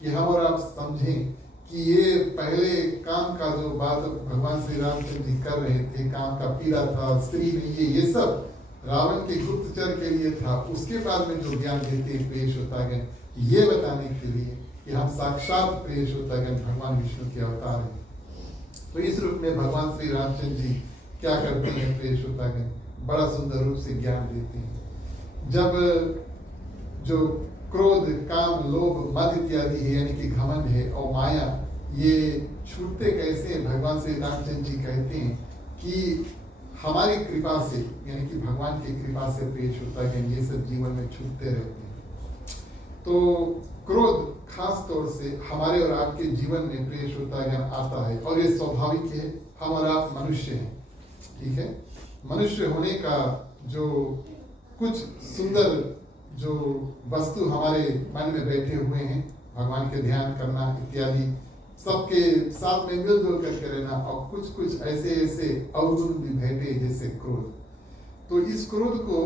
कि हम और आप समझें कि ये पहले काम का जो बात भगवान श्री रामचंद्र जी कर रहे थे, काम का पीड़ा था, स्त्री नहीं, ये सब रावण के गुप्तचर के लिए था। उसके बाद में जो ज्ञान देते हैं प्रिय श्रोतागण, ये बताने के लिए कि हम साक्षात प्रिय श्रोतागण भगवान विष्णु के अवतार हैं। तो इस रूप में भगवान श्री रामचंद्र जी क्या करते हैं प्रिय श्रोतागण, बड़ा सुंदर रूप से ज्ञान देते हैं। जब जो क्रोध, काम, लोभ, मद इत्यादि है यानी कि घमंड है और माया, ये छूटते कैसे, भगवान श्री रामचंद्र जी कहते हैं कि हमारी कृपा से यानी कि भगवान की कृपा से प्रिय श्रोतागण ये सब जीवन में छूटते रहते हैं। तो क्रोध खास तौर से हमारे और आपके जीवन में प्रिय श्रोतागण आता है और ये स्वाभाविक है, हम और आप मनुष्य हैं, ठीक है। मनुष्य होने का जो कुछ सुंदर जो वस्तु हमारे मन में बैठे हुए हैं, भगवान के ध्यान करना इत्यादि, सबके साथ में मिलजुल करके रहना, और कुछ कुछ ऐसे ऐसे अवगुण भी बैठे जैसे क्रोध। तो इस क्रोध को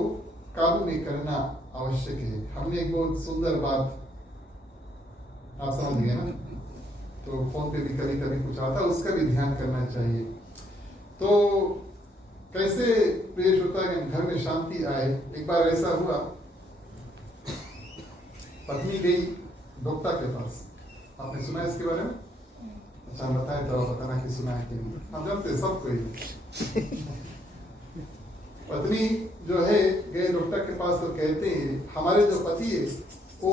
काबू में करना आवश्यक है। हमने एक बहुत सुंदर बात, आप समझ गए ना, तो फोन पे भी कभी कभी कुछ आता है, उसका भी ध्यान करना चाहिए। तो कैसे प्रिय श्रोतागण घर में शांति आए। एक बार ऐसा हुआ, पत्नी गई डॉक्टर के पास, आपने सुना है इसके बारे में? अच्छा बताए तो बताना कि सुना है कि नहीं, हम जानते सब कोई। पत्नी जो है गए डॉक्टर के पास, तो कहते हैं हमारे जो पति है वो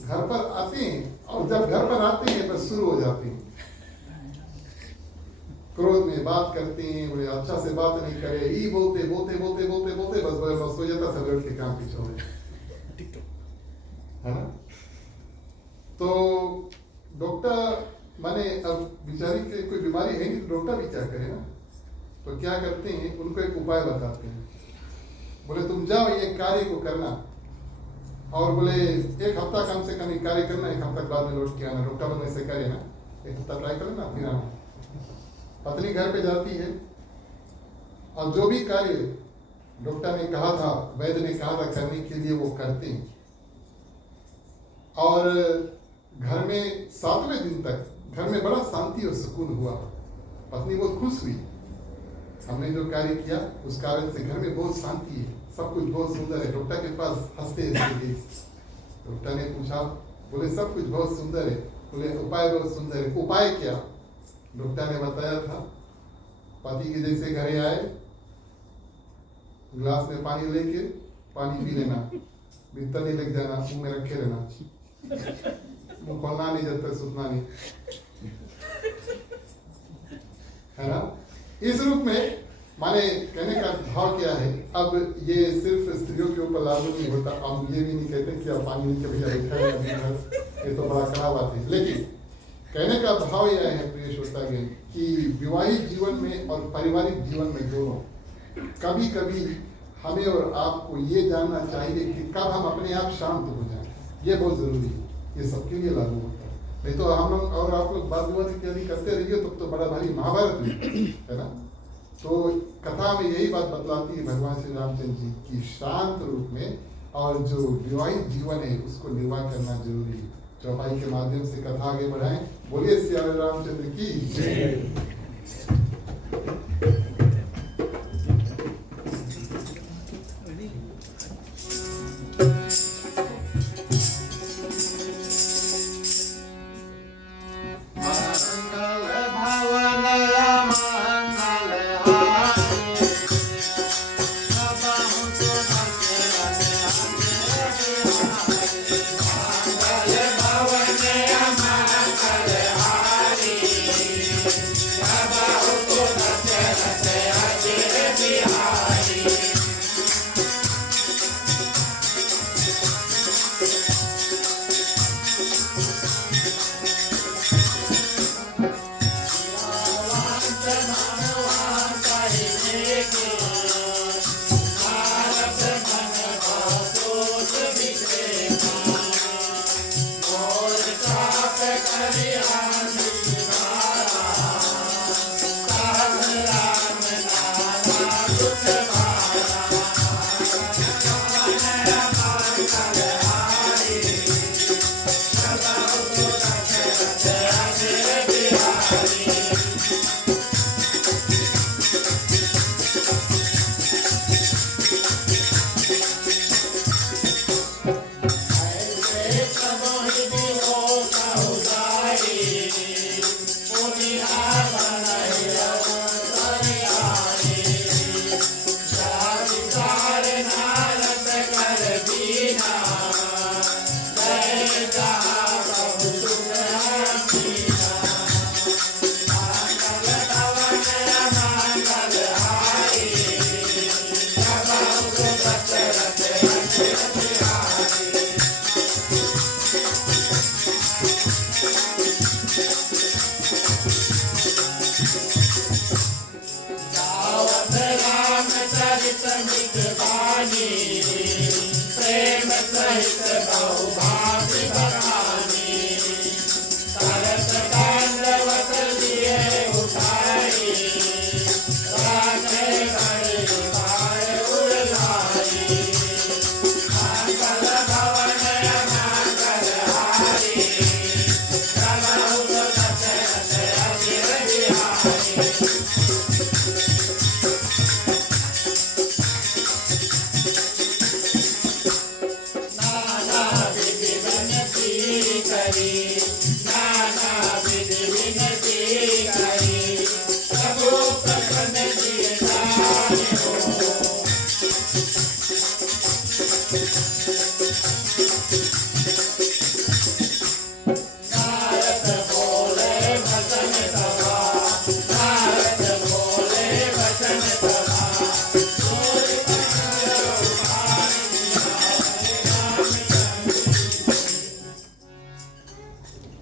घर पर आते हैं, और जब घर पर आते हैं बस शुरू हो जाते हैं क्रोध में, बात करते हैं, बोले अच्छा से बात नहीं करे, ई बोलते बोलते बोलते बोलते बोलते बस हो जाता, सब के काम पीछे हो है ना। तो डॉक्टर माने अब बेचारी के कोई बीमारी है नहीं तो डॉक्टर भी क्या करे ना, तो क्या करते हैं, उनको एक उपाय बताते हैं। बोले तुम जाओ ये कार्य को करना, और बोले 1 हफ्ता कम से कम कार्य करना, 1 हफ्ता बाद में लौट के आना। डॉक्टर बोले ऐसे करे ना, 1 हफ्ता ट्राई कर लेना फिर आना। पत्नी घर पे जाती है और जो भी कार्य डॉक्टर ने कहा था, वैद्य ने कहा था करने के लिए, वो करते हैं। और घर में 7वें दिन तक घर में बड़ा शांति और सुकून हुआ। पत्नी बहुत खुश हुई, हमने जो कार्य किया उस कारण से घर में बहुत शांति है, सब कुछ बहुत सुंदर है। डॉक्टर के पास हंसते हंसते गई। डॉक्टर ने पूछा, बोले सब कुछ बहुत सुंदर है, बोले उपाय बहुत सुंदर है। उपाय क्या? डॉक्टर ने बताया था, पति के जैसे घरे आए, गिलास में पानी लेके पानी पी लेना, बिस्तर नहीं लग जाना, मुंह में रखे रहना, मुंह खोलना नहीं जब तक सुतना नहीं, है ना। इस रूप में माने कहने का भाव क्या है, अब ये सिर्फ स्त्रियों के ऊपर लागू नहीं होता। हम ये भी नहीं कहते कि आप पानी नहीं कभी बैठा है, ये तो बड़ा खराब बात है। लेकिन कहने का भाव यह है प्रिय श्रोतागण कि विवाहित जीवन में और पारिवारिक जीवन में दोनों कभी कभी हमें और आपको ये जानना चाहिए कि कब हम अपने आप शांत हो जाएं। ये बहुत जरूरी है, ये सबके लिए लागू होता है। नहीं तो हम लोग और आप लोग वाद विवाद इत्यादि करते रहिए तो बड़ा भारी महाभारत है ना। तो कथा में यही बात बतलाती है भगवान श्री रामचंद्र जी की शांत रूप में और जो विवाहित जीवन है उसको निर्वाह करना जरूरी है। चौपाई के माध्यम से कथा आगे बढ़ाएं। बोलिए श्री रामचंद्र की जय।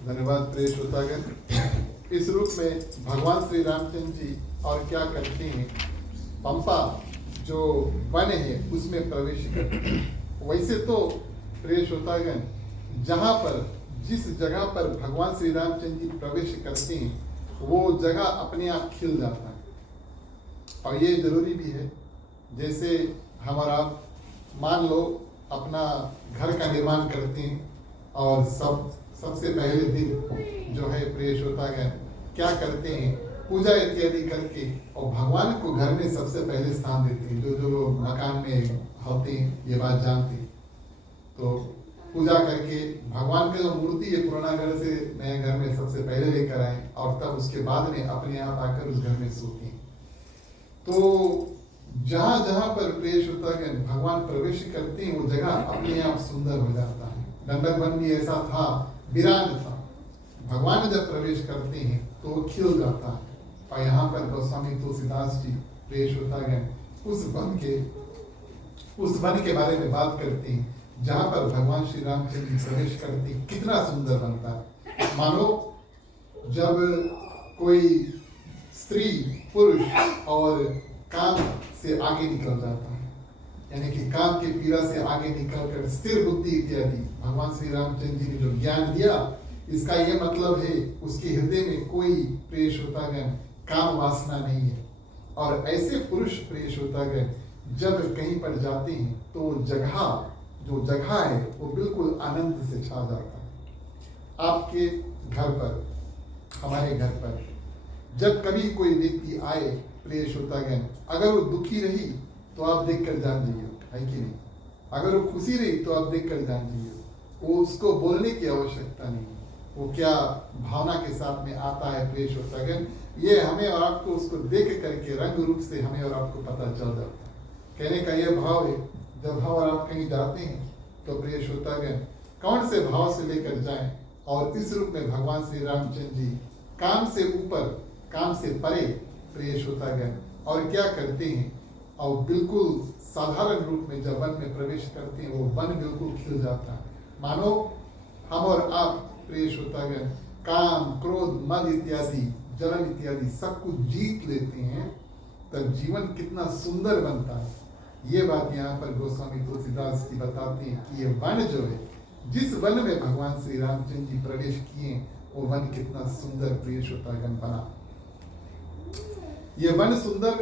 धन्यवाद प्रिय श्रोतागण। इस रूप में भगवान श्री रामचंद्र जी और क्या करते हैं, पंपा जो वन है उसमें प्रवेश करते हैं। वैसे तो प्रिय श्रोतागण जहाँ पर जिस जगह पर भगवान श्री रामचंद्र जी प्रवेश करते हैं वो जगह अपने आप खिल जाता है। और ये जरूरी भी है, जैसे हमारा मान लो अपना घर का निर्माण करते हैं और सबसे पहले दिन जो है प्रिय श्रोतागण क्या करते हैं, पूजा इत्यादि करके और भगवान को घर में सबसे पहले स्थान देते हैं। जो जो मकान में होते हैं ये बात जानते हैं, तो पूजा करके भगवान का जो मूर्ति है पुराना घर से नए घर में सबसे पहले लेकर आए और तब उसके बाद में अपने आप आकर उस घर में सोते हैं। तो जहां जहां पर प्रिय श्रोतागण भगवान प्रवेश करते हैं वो जगह अपने आप सुंदर हो जाता है। दंडक वन भी ऐसा था, विराट था। भगवान जब प्रवेश करते हैं तो वो खिल जाता है। और यहाँ पर गोस्वामी तुलसीदास जी प्रिय श्रोतागण उस वन के बारे में बात करते हैं जहां पर भगवान श्री रामचंद्र जी प्रवेश करते हैं, कितना सुंदर बनता है। मानो जब कोई स्त्री पुरुष और काम से आगे निकल जाता है, यानी कि काम के पीड़ा से आगे निकलकर स्थिर बुद्धि इत्यादि भगवान श्री रामचंद्र जी ने जो ज्ञान दिया, इसका यह मतलब है उसके हृदय में कोई प्रिय श्रोतागण काम वासना नहीं है। और ऐसे पुरुष प्रिय श्रोतागण जब कहीं पर जाते हैं तो जो जगह है वो बिल्कुल आनंद से छा जाता है। आपके घर पर, हमारे घर पर जब कभी कोई व्यक्ति आए प्रिय श्रोतागण, अगर वो दुखी रही तो आप देखकर जान जाइए, है कि नहीं? अगर वो खुशी रही तो आप देखकर जान जाइए, वो उसको बोलने की आवश्यकता नहीं, वो क्या भावना के साथ में आता है प्रिय श्रोतागण, ये हमें और आपको उसको देख करके रंग रूप से हमें और आपको पता चल जाता है। कहने का यह भाव है, जब हम और आप कहीं जाते हैं तो प्रिय श्रोतागण कौन से भाव से लेकर जाएं, और इस रूप में भगवान श्री रामचंद्र जी काम से ऊपर काम से परे प्रिय श्रोतागण और क्या करते हैं, और बिल्कुल साधारण रूप में जब वन में प्रवेश करते हैं वो वन बिल्कुल खिल जाता है। मानो हम और आप प्रिय श्रोतागण काम क्रोध मद इत्यादि जलन इत्यादि सब कुछ जीत लेते हैं, तब जीवन कितना सुंदर बनता है। ये बात यहाँ पर गोस्वामी तुलसीदास जी बताते हैं कि ये वन जो है, जिस वन में भगवान श्री रामचंद्र जी प्रवेश किए वो वन कितना सुंदर प्रिय श्रोतागण बना। ये वन सुंदर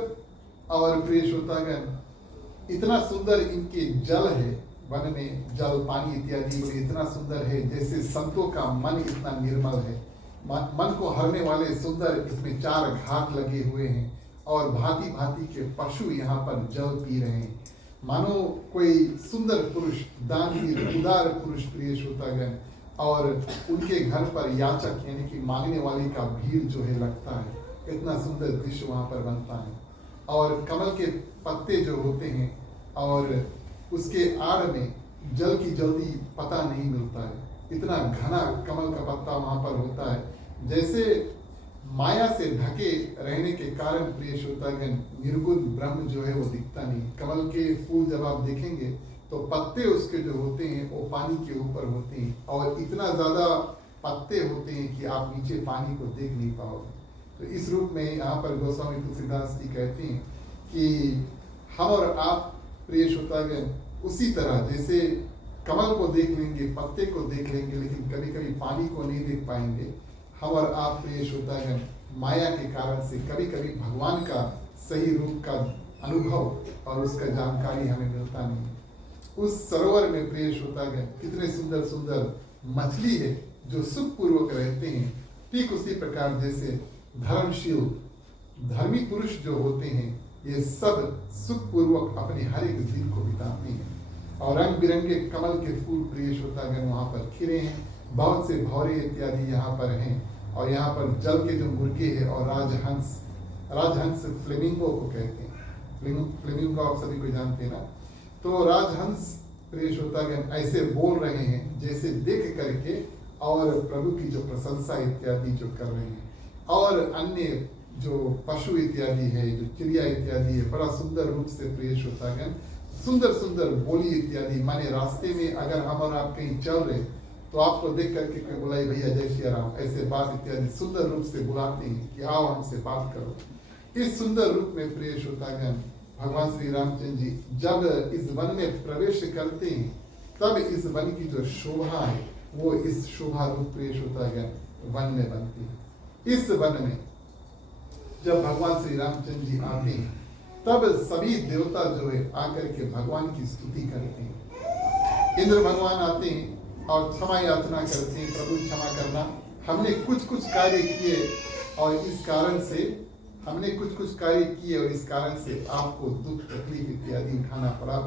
और प्रिय श्रोतागण इतना सुंदर इनके जल है, वन में जल पानी इत्यादि इतना सुंदर है, जैसे संतों का मन इतना निर्मल है। मन को हरने वाले सुंदर इसमें 4 घाट लगे हुए हैं और भांति भांति के पशु यहाँ पर जल पी रहे हैं। मानो कोई सुंदर पुरुष, दानवीर उदार पुरुष प्रिय श्रोतागण, और उनके घर पर याचक यानी कि मांगने वाले का भीड़ जो है लगता है, इतना सुंदर दृश्य वहाँ पर बनता है। और कमल के पत्ते जो होते हैं और उसके आड़ में जल की जल्दी पता नहीं मिलता है, इतना घना कमल का पत्ता वहाँ पर होता है। जैसे माया से ढके रहने के कारण प्रिय श्रोतागण निर्गुण ब्रह्म जो है वो दिखता नहीं। कमल के फूल जब आप देखेंगे तो पत्ते उसके जो होते हैं वो पानी के ऊपर होते हैं और इतना ज़्यादा पत्ते होते हैं कि आप नीचे पानी को देख नहीं पाओगे। तो इस रूप में यहाँ पर गोस्वामी तुलसीदास जी कहते हैं कि हम और आप प्रिय श्रोतागण उसी तरह जैसे कमल को देख लेंगे, पत्ते को देख लेंगे, लेकिन कभी कभी पानी को नहीं देख पाएंगे। हम और आप प्रिय श्रोतागण माया के कारण से कभी कभी भगवान का सही रूप का अनुभव और उसका जानकारी हमें मिलता नहीं। उस सरोवर में प्रिय श्रोतागण कितने सुंदर सुंदर मछली है जो सुखपूर्वक रहते हैं। ठीक उसी प्रकार जैसे धर्मशील धर्मी पुरुष जो होते हैं, ये सब सुखपूर्वक अपने हर एक दिन को बिताते हैं। और रंग बिरंगे कमल के फूल प्रिय श्रोतागण वहाँ पर खिले हैं, बहुत से भौरे इत्यादि यहाँ पर हैं। और यहाँ पर जल के जो मुर्गे हैं और राजहंस फ्लेमिंगो को कहते हैं। फ्लेमिंगो आप सभी को जानते हैं ना। तो राजहंस प्रिय श्रोतागण ऐसे बोल रहे हैं जैसे देख करके, और प्रभु की जो प्रशंसा इत्यादि जो कर रहे हैं। और अन्य जो पशु इत्यादि है, जो चिड़िया इत्यादि है, बड़ा सुंदर रूप से प्रिय श्रोतागण सुंदर सुंदर बोली इत्यादि। माने रास्ते में अगर हम और आप कहीं चल रहे तो आपको देख करके कोई बुलाई भैया जय श्री राम, ऐसे बात इत्यादि सुंदर रूप से बुलाते हैं कि आओ हमसे बात करो। इस सुंदर रूप में प्रिय श्रोतागण भगवान श्री रामचंद्र जी जब इस वन में प्रवेश करते हैं, तब इस वन की जो शोभा है वो इस शोभा रूप प्रिय श्रोतागण वन में बनती है। इस वन में जब भगवान श्री रामचंद्र जी आते हैं तब सभी देवता जो है आकर के भगवान की स्तुति करते हैं। इंद्र भगवान आते हैं और क्षमा याचना करते हैं, प्रभु क्षमा करना, हमने कुछ कुछ कार्य किए और इस कारण से आपको दुख तकलीफ इत्यादि उठाना पड़ा।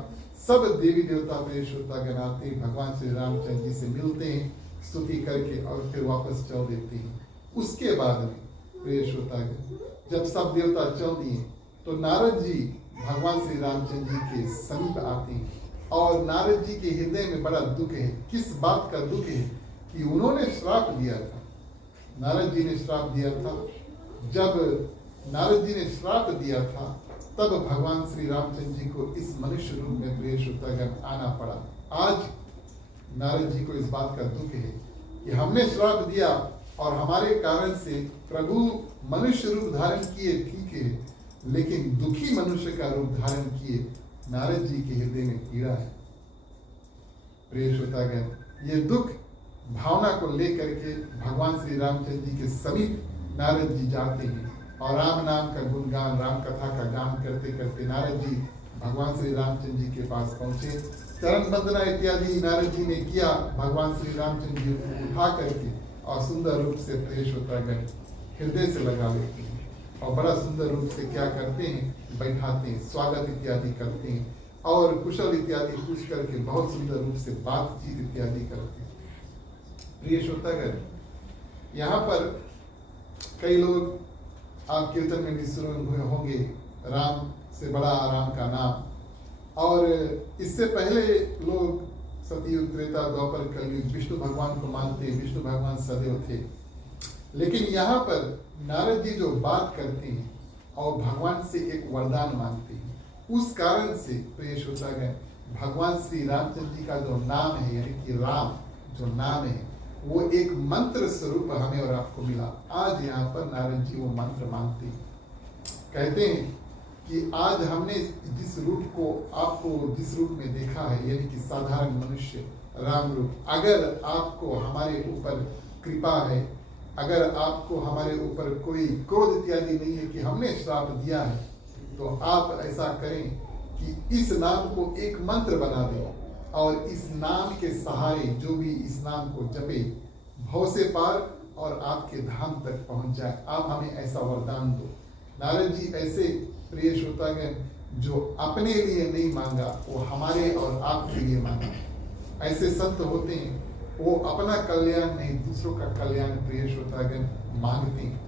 सब देवी देवता प्रिय श्रोतागण आते हैं, भगवान श्री रामचंद्र जी से मिलते हैं, स्तुति करके और फिर वापस चल देते हैं। उसके बाद में प्रिय श्रोतागण जब सब देवता चल दिए तो नारद जी भगवान श्री रामचंद्र जी के समीप आते हैं और नारद जी के हृदय में बड़ा दुख है। किस बात का दुख है कि उन्होंने श्राप दिया था, नारद जी ने श्राप दिया था। जब नारद जी ने श्राप दिया था तब भगवान श्री रामचंद्र जी को इस मनुष्य रूप में प्रिय श्रोतागण आना पड़ा। आज नारद जी को इस बात का दुख है कि हमने श्राप दिया और हमारे कारण से प्रभु मनुष्य रूप धारण किए, ठीक है, लेकिन दुखी मनुष्य का रूप धारण किए। नारद जी के हृदय में पीड़ा है। प्रिय श्रोतागण, ये दुख भावना को लेकर के भगवान श्री रामचंद्र जी के समीप नारद जी जाते हैं और राम नाम का गुणगान, राम कथा का गान करते करते नारद जी भगवान श्री रामचंद्र जी के पास पहुंचे। चरण वंदना इत्यादि नारद जी ने किया। भगवान श्री रामचंद्र जी को उठा करके और सुंदर रूप से प्रिय श्रोतागण हृदय से लगा लेते हैं और बड़ा सुंदर रूप से क्या करते हैं, बैठाते हैं, स्वागत इत्यादि करते हैं और कुशल इत्यादि पूछ करके बहुत सुंदर रूप से बातचीत इत्यादि करते हैं। प्रिय श्रोतागण, यहाँ पर कई लोग आप कीर्तन में भी सुने होंगे, राम से बड़ा राम का नाम। और इससे पहले लोग सतयुग, त्रेता, द्वापर, कलयुग विष्णु भगवान को मानते, विष्णु भगवान सदैव थे। लेकिन यहाँ पर नारद जी जो बात करते हैं और भगवान से एक वरदान मांगते हैं, उस कारण से प्रिय श्रोतागण भगवान श्री रामचंद्र जी का जो नाम है, यानी कि राम जो नाम है, वो एक मंत्र स्वरूप हमें और आपको मिला। आज यहाँ पर नारद जी वो मंत्र मांगते हैं, कहते हैं कि आज हमने जिस रूप को आपको जिस रूप में देखा है, यानी कि साधारण मनुष्य राम रूप, अगर आपको हमारे ऊपर कृपा है, अगर आपको हमारे ऊपर कोई क्रोध इत्यादि नहीं है कि हमने श्राप दिया है, तो आप ऐसा करें कि इस नाम को एक मंत्र बना दें और इस नाम के सहारे जो भी इस नाम को जपे भव से पार और आपके धाम तक पहुंच जाए। आप हमें ऐसा वरदान दो। नारद जी ऐसे प्रिय श्रोतागण जो अपने लिए नहीं मांगा, वो हमारे और आपके लिए मांगा। ऐसे संत होते हैं, वो अपना कल्याण नहीं दूसरों का कल्याण प्रिय श्रोतागण मांगते हैं।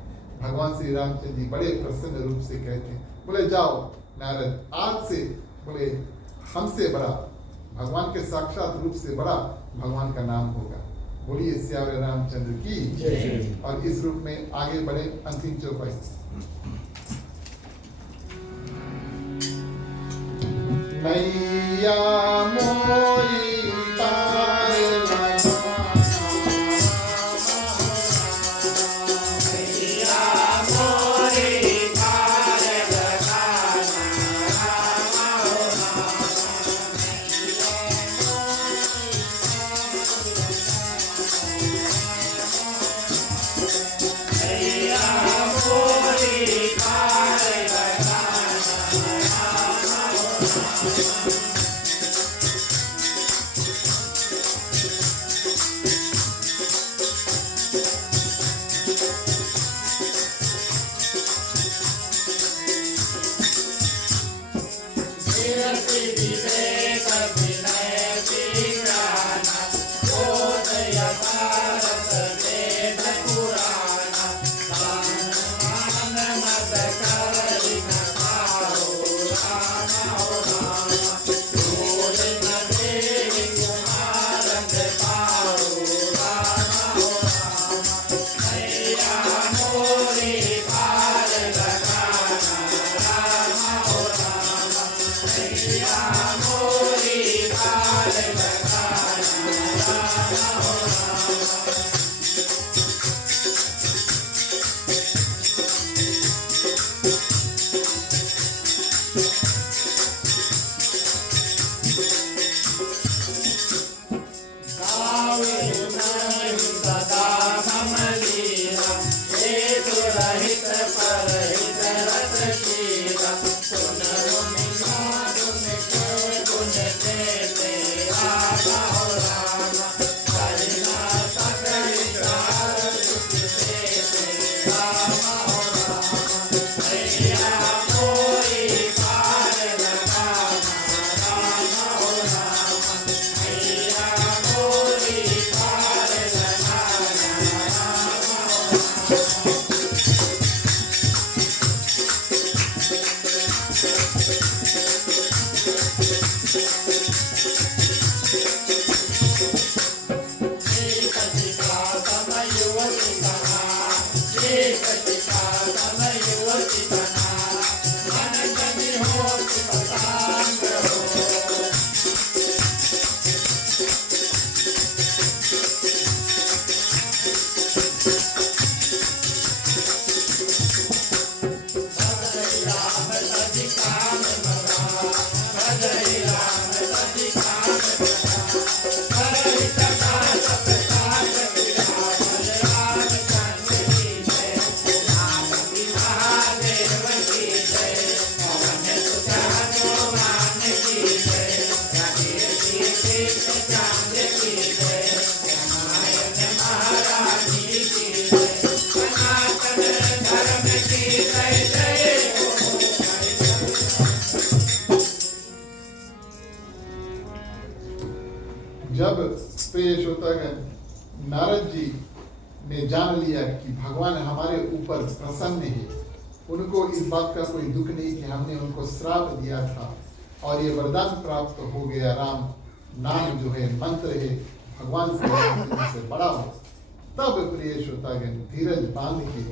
भगवान श्री रामचंद्र जी बड़े प्रसन्न रूप से कहते हैं, बोले जाओ नारद, आज से बोले हमसे बड़ा भगवान के साक्षात रूप से बड़ा भगवान का नाम होगा। बोलिए सियावर रामचंद्र की जय। और इस रूप में आगे बढ़े अंतिम चौपाई। मैया मोरी पार लगाना, मैया मोरी पार लगाना, मैया मोरी पार लगाना। रहित परहित रत शीला सुन से राम हो राम करना सकल त्राण तुझसे राम हो राम मैया मोरी पार लगाना राम हो राम मैया मोरी पार लगाना राम हो राम जब प्रिय श्रोतागण नारद जी ने जान लिया कि भगवान हमारे ऊपर प्रसन्न है, उनको इस बात का कोई दुख नहीं कि हमने उनको श्राप दिया था और ये वरदान प्राप्त हो गया, राम नाम जो है मंत्र है भगवान से बड़ा हो। तब प्रिय श्रोतागण धीरज बांध के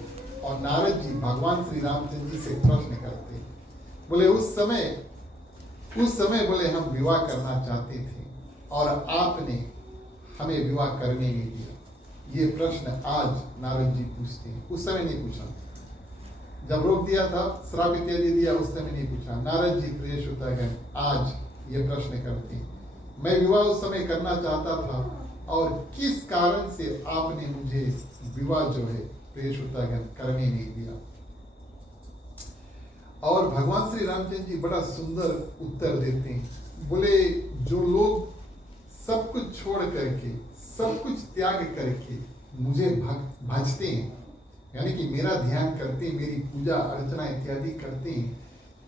और नारद जी भगवान श्री रामचंद्र जी से प्रश्न करते, बोले उस समय बोले हम विवाह करना चाहते थे और आपने हमें विवाह करने नहीं दिया। ये प्रश्न आज नारद जी पूछते हैं, उस समय नहीं पूछा। जब रोक दिया था, श्राप इत्यादि दिया, उस समय नहीं पूछा। नारद जी प्रिय श्रोतागण आज ये प्रश्न करते हैं, मैं विवाह उस समय करना चाहता था और किस कारण से आपने मुझे विवाह जो है प्रिय श्रोतागण करने नहीं दिया। और भगवान श्री रामचंद्र जी बड़ा सुंदर उत्तर देते हैं, बोले जो लोग सब कुछ छोड़ करके, सब कुछ त्याग करके मुझे भजते हैं, यानी कि मेरा ध्यान करते हैं, मेरी पूजा अर्चना इत्यादि करते हैं,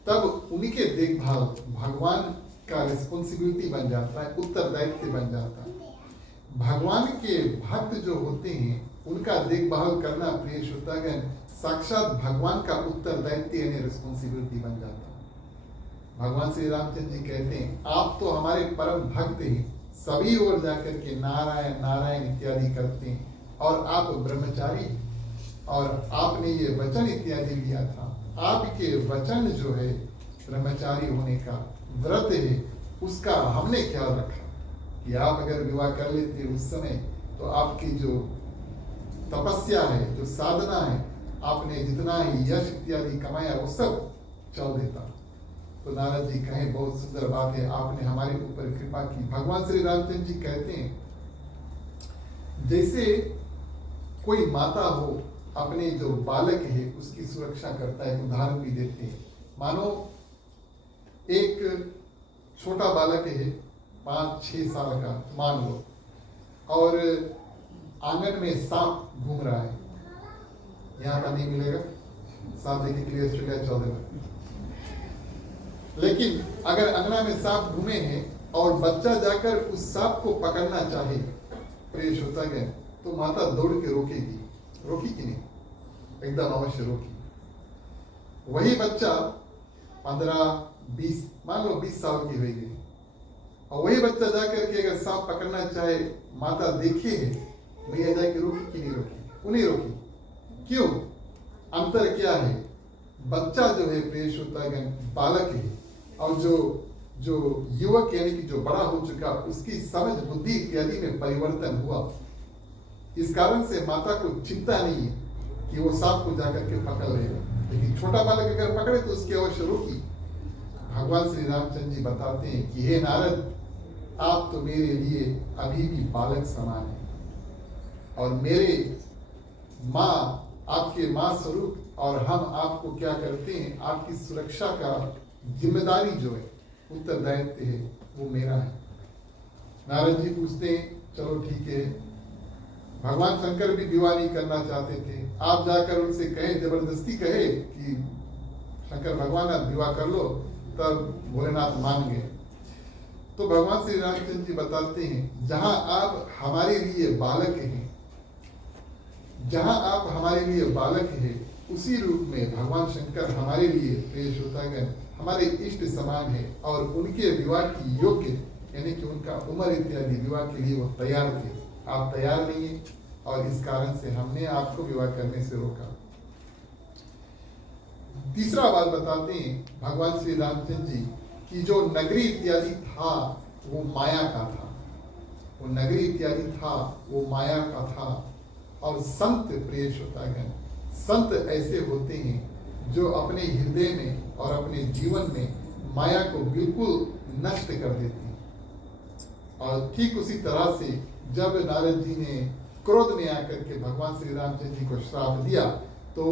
तब उनके देखभाल भगवान का रिस्पॉन्सिबिलिटी बन जाता है, उत्तरदायित्व बन जाता है। भगवान के भक्त जो होते हैं उनका देखभाल करना प्रिय श्रोतागण साक्षात भगवान का उत्तरदायित्व यानी रिस्पॉन्सिबिलिटी बन जाता है। भगवान श्री रामचंद्र जी कहते हैं, आप तो हमारे परम भक्त हैं, सभी ओर जाकर के नारायण नारायण इत्यादि करते हैं और आप ब्रह्मचारी और आपने ये वचन इत्यादि लिया था। आपके वचन जो है ब्रह्मचारी होने का व्रत है, उसका हमने ख्याल रखा कि आप अगर विवाह कर लेते उस समय तो आपकी जो तपस्या है, जो साधना है, आपने जितना ही यश इत्यादि कमाया वो सब चल देता। तो नारद जी कहें बहुत सुंदर बात है, आपने हमारे ऊपर कृपा की। भगवान श्री रामचंद्र जी कहते हैं, जैसे कोई माता हो अपने जो बालक है उसकी सुरक्षा करता है, उदाहरण भी देते हैं। मानो एक छोटा बालक है 5-6 साल का मान लो, और आंगन में सांप घूम रहा है। यहाँ का नहीं मिलेगा, सांप देखने के लिए ऑस्ट्रेलिया चल देगा। लेकिन अगर अंगना में सांप घूमे हैं और बच्चा जाकर उस सांप को पकड़ना चाहे प्रिय श्रोतागण, तो माता दौड़ के रोकेगी, रोकी कि नहीं? एकदम अवश्य रोकी। वही बच्चा 15-20 मान लो 20 साल की हो गई, और वही बच्चा जाकर के अगर सांप पकड़ना चाहे, माता देखे भैया जाके रोकी कि नहीं रोकी? वो नहीं रोकी। क्यों? अंतर क्या है? बच्चा जो है प्रिय श्रोतागण बालक है, और जो युवक यानी कि जो बड़ा हो चुका, उसकी समझ बुद्धि इत्यादि में परिवर्तन हुआ। इस कारण से माता को चिंता नहीं है कि वो सांप को जाकर के पकड़ लेगा, लेकिन छोटा बालक अगर पकड़े तो उसकी अवश्य रोकी। भगवान श्री रामचंद्र जी बताते हैं कि हे नारद, आप तो मेरे लिए अभी भी बालक समान है, और मेरे माँ आपके माँ स्वरूप, और हम आपको क्या करते हैं, आपकी सुरक्षा का जिम्मेदारी जो है उत्तरदायित्व है वो मेरा है। नारद जी पूछते हैं, चलो ठीक है, भगवान शंकर भी विवाह नहीं करना चाहते थे, आप जाकर उनसे कहे, जबरदस्ती कहे कि शंकर भगवान आप विवाह कर लो, तब भोलेनाथ मान गए। तो भगवान श्री रामचंद्र जी बताते हैं, जहां आप हमारे लिए बालक हैं, जहां आप हमारे लिए बालक हैं, उसी रूप में भगवान शंकर हमारे लिए प्रिय श्रोतागण हमारे इष्ट समान है, और उनके विवाह की योग्य यानी कि उनका उम्र इत्यादि विवाह के लिए वो तैयार थे। आप तैयार नहीं है, और इस कारण से हमने आपको विवाह करने से रोका। तीसरा बात बताते हैं भगवान श्री रामचंद्र जी कि जो नगरी इत्यादि था वो माया का था, वो नगरी इत्यादि था वो माया का था। और संत प्रिय श्रोतागण, संत ऐसे होते हैं जो अपने हृदय में और अपने जीवन में माया को बिल्कुल नष्ट कर देते हैं। और ठीक उसी तरह से जब नारद जी ने क्रोध में आकर के भगवान श्री रामचंद्र जी को श्राप दिया, तो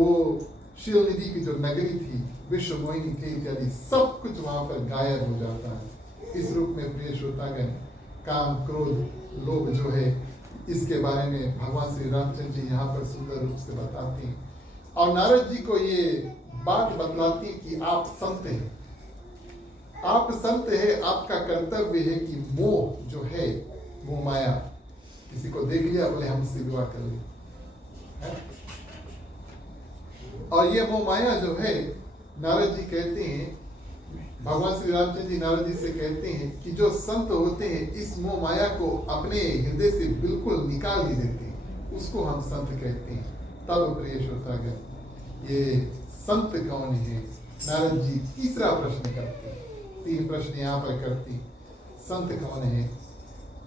शिवनिधि की जो नगरी थी, विश्व मोहिनी थी इत्यादि, सब कुछ वहां पर गायब हो जाता है। इस रूप में प्रिय श्रोतागण, काम, क्रोध, लोभ जो है, इसके बारे में भगवान श्री रामचंद्र जी यहाँ पर सुंदर रूप से बताते हैं। और नारद जी को ये बात बतलाती है कि आप संत हैं, आप संत है, आपका कर्तव्य है कि मोह जो है, वो माया, किसी को देख लिया बोले हमसे विवाह कर ले, और ये मोह माया जो है, नारद जी कहते हैं, भगवान श्री रामचंद्र जी नारद जी से कहते हैं कि जो संत होते हैं इस मोह माया को अपने हृदय से बिल्कुल निकाल ही देते हैं, उसको हम संत कहते हैं। तब प्रिय श्रोतागण, ये संत कौन है? नारद जी तीसरा प्रश्न करते हैं, 3 प्रश्न यहाँ पर करते हैं। संत कौन है?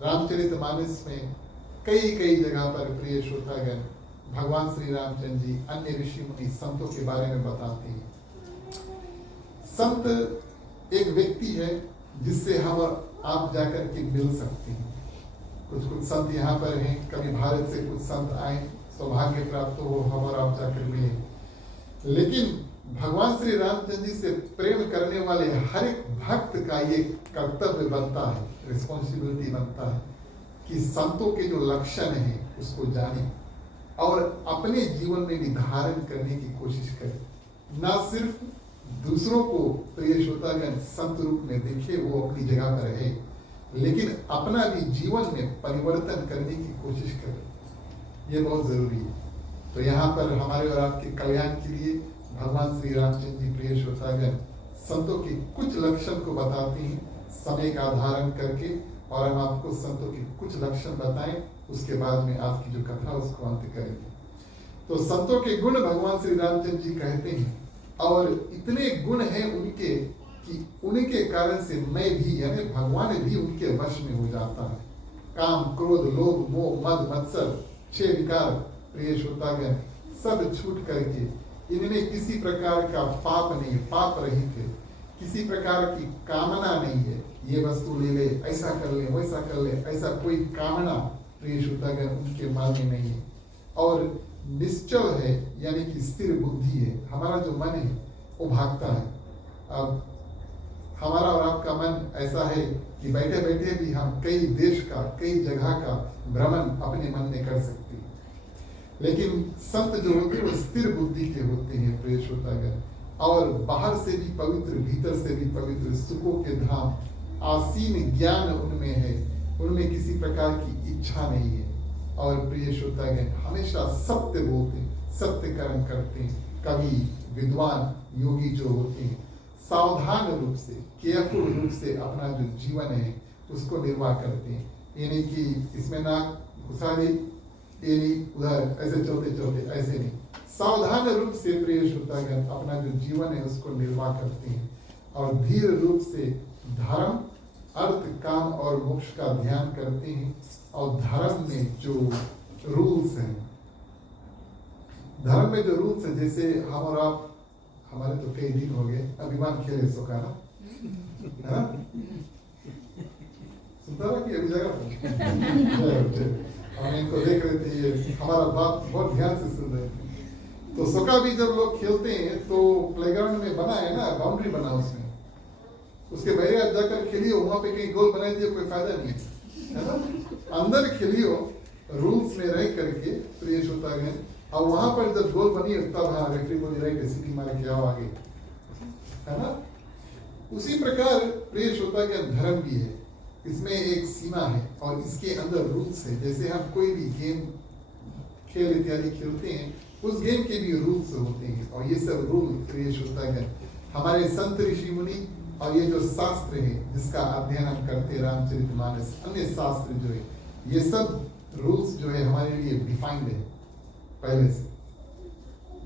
रामचरितमानस में कई जगह पर प्रिय श्रोतागण भगवान श्री रामचंद्र जी अन्य ऋषि मुनि संतों के बारे में बताते हैं। संत एक व्यक्ति है जिससे हम आप जाकर के मिल सकते हैं। कुछ संत यहाँ पर हैं, कभी भारत से कुछ संत आए, सौभाग्य प्राप्त हो हम और आप जाकर मिले। लेकिन भगवान श्री रामचंद्र जी से प्रेम करने वाले हर एक भक्त का ये कर्तव्य बनता है, रिस्पॉन्सिबिलिटी बनता है कि संतों के जो लक्षण है उसको जाने और अपने जीवन में भी धारण करने की कोशिश करें। ना सिर्फ दूसरों को प्रिय श्रोतागण संत रूप में देखे, वो अपनी जगह पर है, लेकिन अपना भी जीवन में परिवर्तन करने की कोशिश करें। ये बहुत जरूरी है। तो यहाँ पर हमारे और आपके कल्याण के लिए भगवान श्री रामचंद्र जी प्रिय श्रोतागण संतों के कुछ लक्षण को बताते हैं समय का धारण करके, और हम आपको संतों के कुछ लक्षण बताएं, उसके बाद में आज की जो कथा उसको अंत करेंगे। तो संतों के गुण भगवान श्री रामचंद्र जी कहते हैं, और इतने गुण हैं उनके कि उनके कारण से मैं भी यानी भगवान भी उनके वश में हो जाता है। काम, क्रोध, लोभ, मोह, मद, मत्सर, 6 विकार प्रिय श्रोतागण सब छूट करके इनमें किसी प्रकार का पाप नहीं, पाप रहित है, किसी प्रकार की कामना नहीं है, ये वस्तु ले ले, ऐसा कर ले, वैसा कर ले, ऐसा कोई कामना प्रिय श्रोतागण उनके मन में नहीं है। और निश्चल है यानी कि स्थिर बुद्धि है। हमारा जो मन है वो भागता है। अब हमारा और आपका मन ऐसा है कि बैठे बैठे भी हम कई देश का, कई जगह का भ्रमण अपने मन में कर सकते हैं। लेकिन संत जो होते हैं वो स्थिर बुद्धि के होते हैं प्रिय श्रोतागण, और बाहर से भी पवित्र, भीतर से भी पवित्र, सुखों के धाम, आसीन ज्ञान उनमें है, उनमें किसी प्रकार की इच्छा नहीं है। और प्रिय श्रोतागण हमेशा सत्य बोलते, सत्य कर्म करते हैं। कवि, विद्वान, योगी जो होते हैं सावधान रूप से, केयरफुल रूप से अपना जो जीवन है उसको निर्वाह करते हैं। ये नहीं कि इसमें ना घुसा दे, ये नहीं उधर ऐसे चलते चलते, ऐसे नहीं, सावधान रूप से प्रिय श्रोतागण अपना जो जीवन है उसको निर्वाह करते हैं। और धीर रूप से धर्म, अर्थ, काम और मोक्ष का ध्यान करते हैं। और धर्म में जो रूल्स हैं, धर्म में जो रूल्स है, जैसे हम और आप, हमारे तो कई दिन हो गए अभिमान खेले सो का ना, है ना, सुनता रहा कि अभी जगह हम इनको देख रहे थे, ये हमारा बात बहुत ध्यान से सुन रहे थे। तो सोका भी जब लोग खेलते हैं तो प्लेग्राउंड में बना है ना, बाउंड्री बना उसमें, उसके बाहर आप जाकर खेलियो, वहां पे कहीं गोल बना दिए, कोई फायदा नहीं है ना। अंदर खेलियो रूल्स में रह करके, प्रिय श्रोतागण, और वहां पर जब गोल बनी तब हाँ रेफरी बोली राइट सीटी मार के आओ आगे, है ना। उसी प्रकार प्रिय श्रोतागण धर्म भी है, इसमें एक सीमा है और इसके अंदर रूल्स है। जैसे हम कोई भी गेम खेल इत्यादि खेलते हैं, उस गेम के भी रूल्स होते हैं और ये सब रूल प्रिय श्रोतागण हमारे संत ऋषि मुनि और ये जो शास्त्र है जिसका अध्ययन हम करते रामचरितमानस, अन्य शास्त्र जो है, ये सब रूल्स जो है हमारे लिए डिफाइंड है पहले से।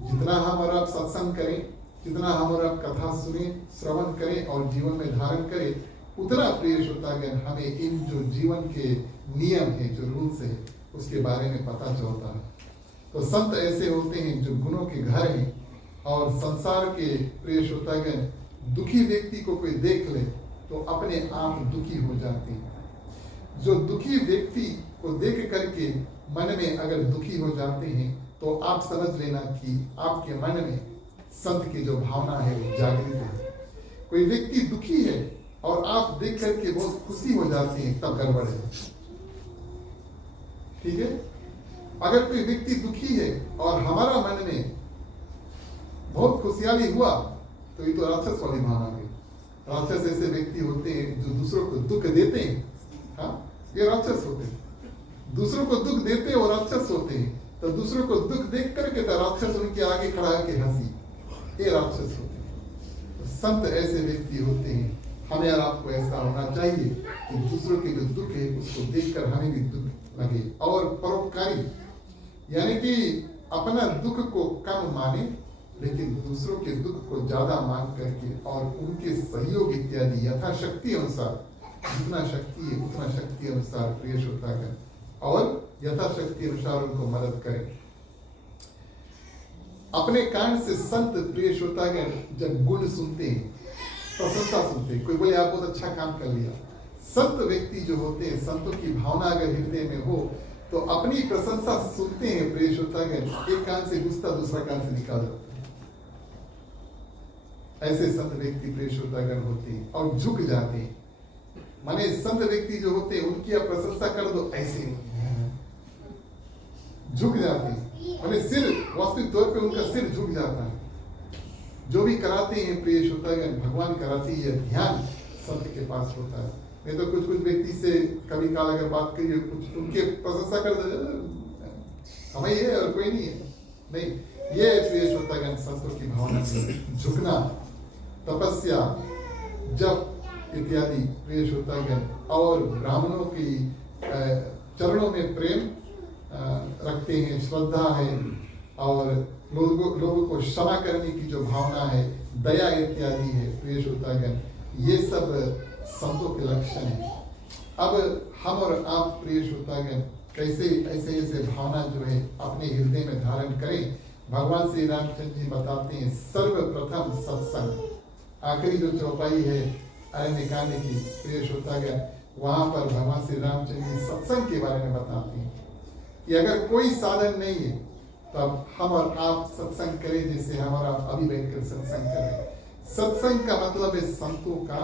जितना हम और आप सत्संग करें, जितना हम और आप कथा सुने, श्रवण करें और जीवन में धारण करें, उतना प्रिय श्रोतागण हमें इन जो जीवन के नियम है, जो रूल्स है, उसके बारे में पता चलता है। तो संत ऐसे होते हैं जो गुणों के घर हैं और संसार के प्रिय श्रोतागण दुखी व्यक्ति को कोई देख ले तो अपने आप दुखी हो जाते हैं। जो दुखी व्यक्ति को देख करके मन में अगर दुखी हो जाते हैं तो आप समझ लेना कि आपके मन में संत की जो भावना है वो जागृत है। कोई व्यक्ति दुखी है और आप देख करके बहुत खुशी हो जाते हैं, तब गड़बड़ है, ठीक है। अगर कोई व्यक्ति दुखी है और हमारा मन में बहुत खुशहाली हुआ तो ये तो राक्षस वाली भावना है। राक्षस ऐसे व्यक्ति होते हैं जो दूसरों को दुख देते हैं, हाँ ये राक्षस होते हैं। दूसरों को दुख देते हैं और राक्षस होते हैं। तो दूसरों को दुख देख करके तो राक्षस उनके आगे खड़ा के हंसी, ये राक्षस होते हैं। तो संत ऐसे व्यक्ति होते हैं। हमें और आपको ऐसा होना चाहिए कि दूसरों के जो दुख है उसको देखकर हमें भी दुख लगे और परोपकारी, यानी कि अपना दुख को कम माने लेकिन दूसरों के दुख को ज्यादा मान करके और उनके सहयोग इत्यादि यथाशक्ति अनुसार, जितना शक्ति है उतना शक्ति अनुसार प्रिय श्रोतागण और यथाशक्ति अनुसार उनको मदद करें। अपने कान से संत प्रिय श्रोतागण जब गुण सुनते हैं, प्रशंसा सुनते हैं, कोई बोले आप बहुत अच्छा काम कर लिया, संत व्यक्ति जो होते हैं, संतों की भावना अगर हृदय में हो तो अपनी प्रशंसा सुनते हैं प्रिय श्रोतागण, एक कान से घुसता दूसरा कान से निकाल जाता है। ऐसे संत व्यक्ति प्रिय श्रोतागण होते हैं और झुक जाते हैं। माने संत व्यक्ति जो होते हैं उनकी आप प्रशंसा कर दो, ऐसे नहीं, झुक जाते हैं। माने सिर, वास्तविक तौर पे उनका सिर झुक जाता है। जो भी कराते हैं प्रिय श्रोतागण भगवान कराते हैं, ध्यान संत के पास होता है। नहीं तो कुछ कुछ व्यक्ति से कभी काल अगर बात करिए, कुछ उनके प्रशंसा कर दे, हमें ये और कोई नहीं है, नहीं, ये प्रिय श्रोतागण संतों की भावना में झुकना, तपस्या, जप इत्यादि प्रिय श्रोतागण और ब्राह्मणों की चरणों में प्रेम रखते हैं, श्रद्धा है और लोगों को क्षमा करने की जो भावना है, दया इत्यादि है प्रिय श्रोतागण, ये सब संतों के लक्षण है। अब हम और आप प्रिय श्रोतागण कैसे ऐसे ऐसे भावना जो है अपने हृदय में धारण करें। भगवान श्री रामचंद्र जी बताते हैं सर्वप्रथम सत्संग। आखिरी जो चौपाई है अरण्य कांड की प्रिय श्रोतागण, वहां पर भगवान श्री रामचंद्र जी सत्संग के बारे में बताते हैं कि अगर कोई साधन नहीं है तब हम और आप सत्संग करें, जैसे हम और आप अभी बैठकर सत्संग करें। सत्संग का मतलब है संतों का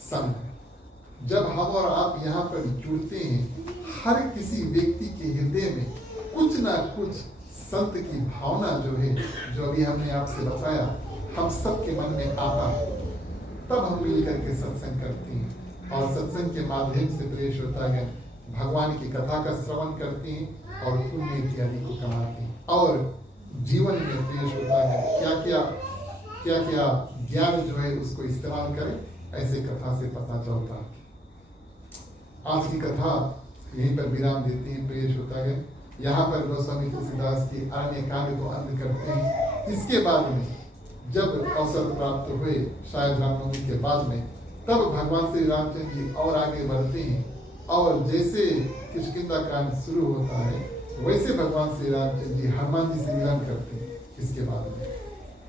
संग। जब हम और आप यहाँ पर जुड़ते हैं, हर किसी व्यक्ति के हृदय में कुछ ना कुछ संत की भावना जो है, जो अभी हमने आपसे बताया, हम सबके मन में आता है। तब हम मिलकर के सत्संग करते हैं और सत्संग के माध्यम से प्रिय श्रोतागण भगवान की कथा का श्रवण करते हैं और पुण्य इत्यादि को कमाते हैं। और जीवन में प्रिय श्रोतागण क्या क्या ज्ञान जो है उसको इस्तेमाल करें, ऐसे कथा से पता चलता है। आज की कथा यहीं पर विराम देते हैं प्रिय श्रोतागण। यहाँ पर गोस्वामी तुलसीदास के अरण्य कांड को अंत करते हैं। इसके बाद में जब अवसर प्राप्त हुए, शायद रामनवमी के बाद में, तब भगवान श्री रामचंद्र जी और आगे बढ़ते हैं और जैसे किष्किंधा कांड शुरू होता है वैसे भगवान श्री रामचंद्र जी हनुमान जी से मिलन करते हैं। इसके बाद में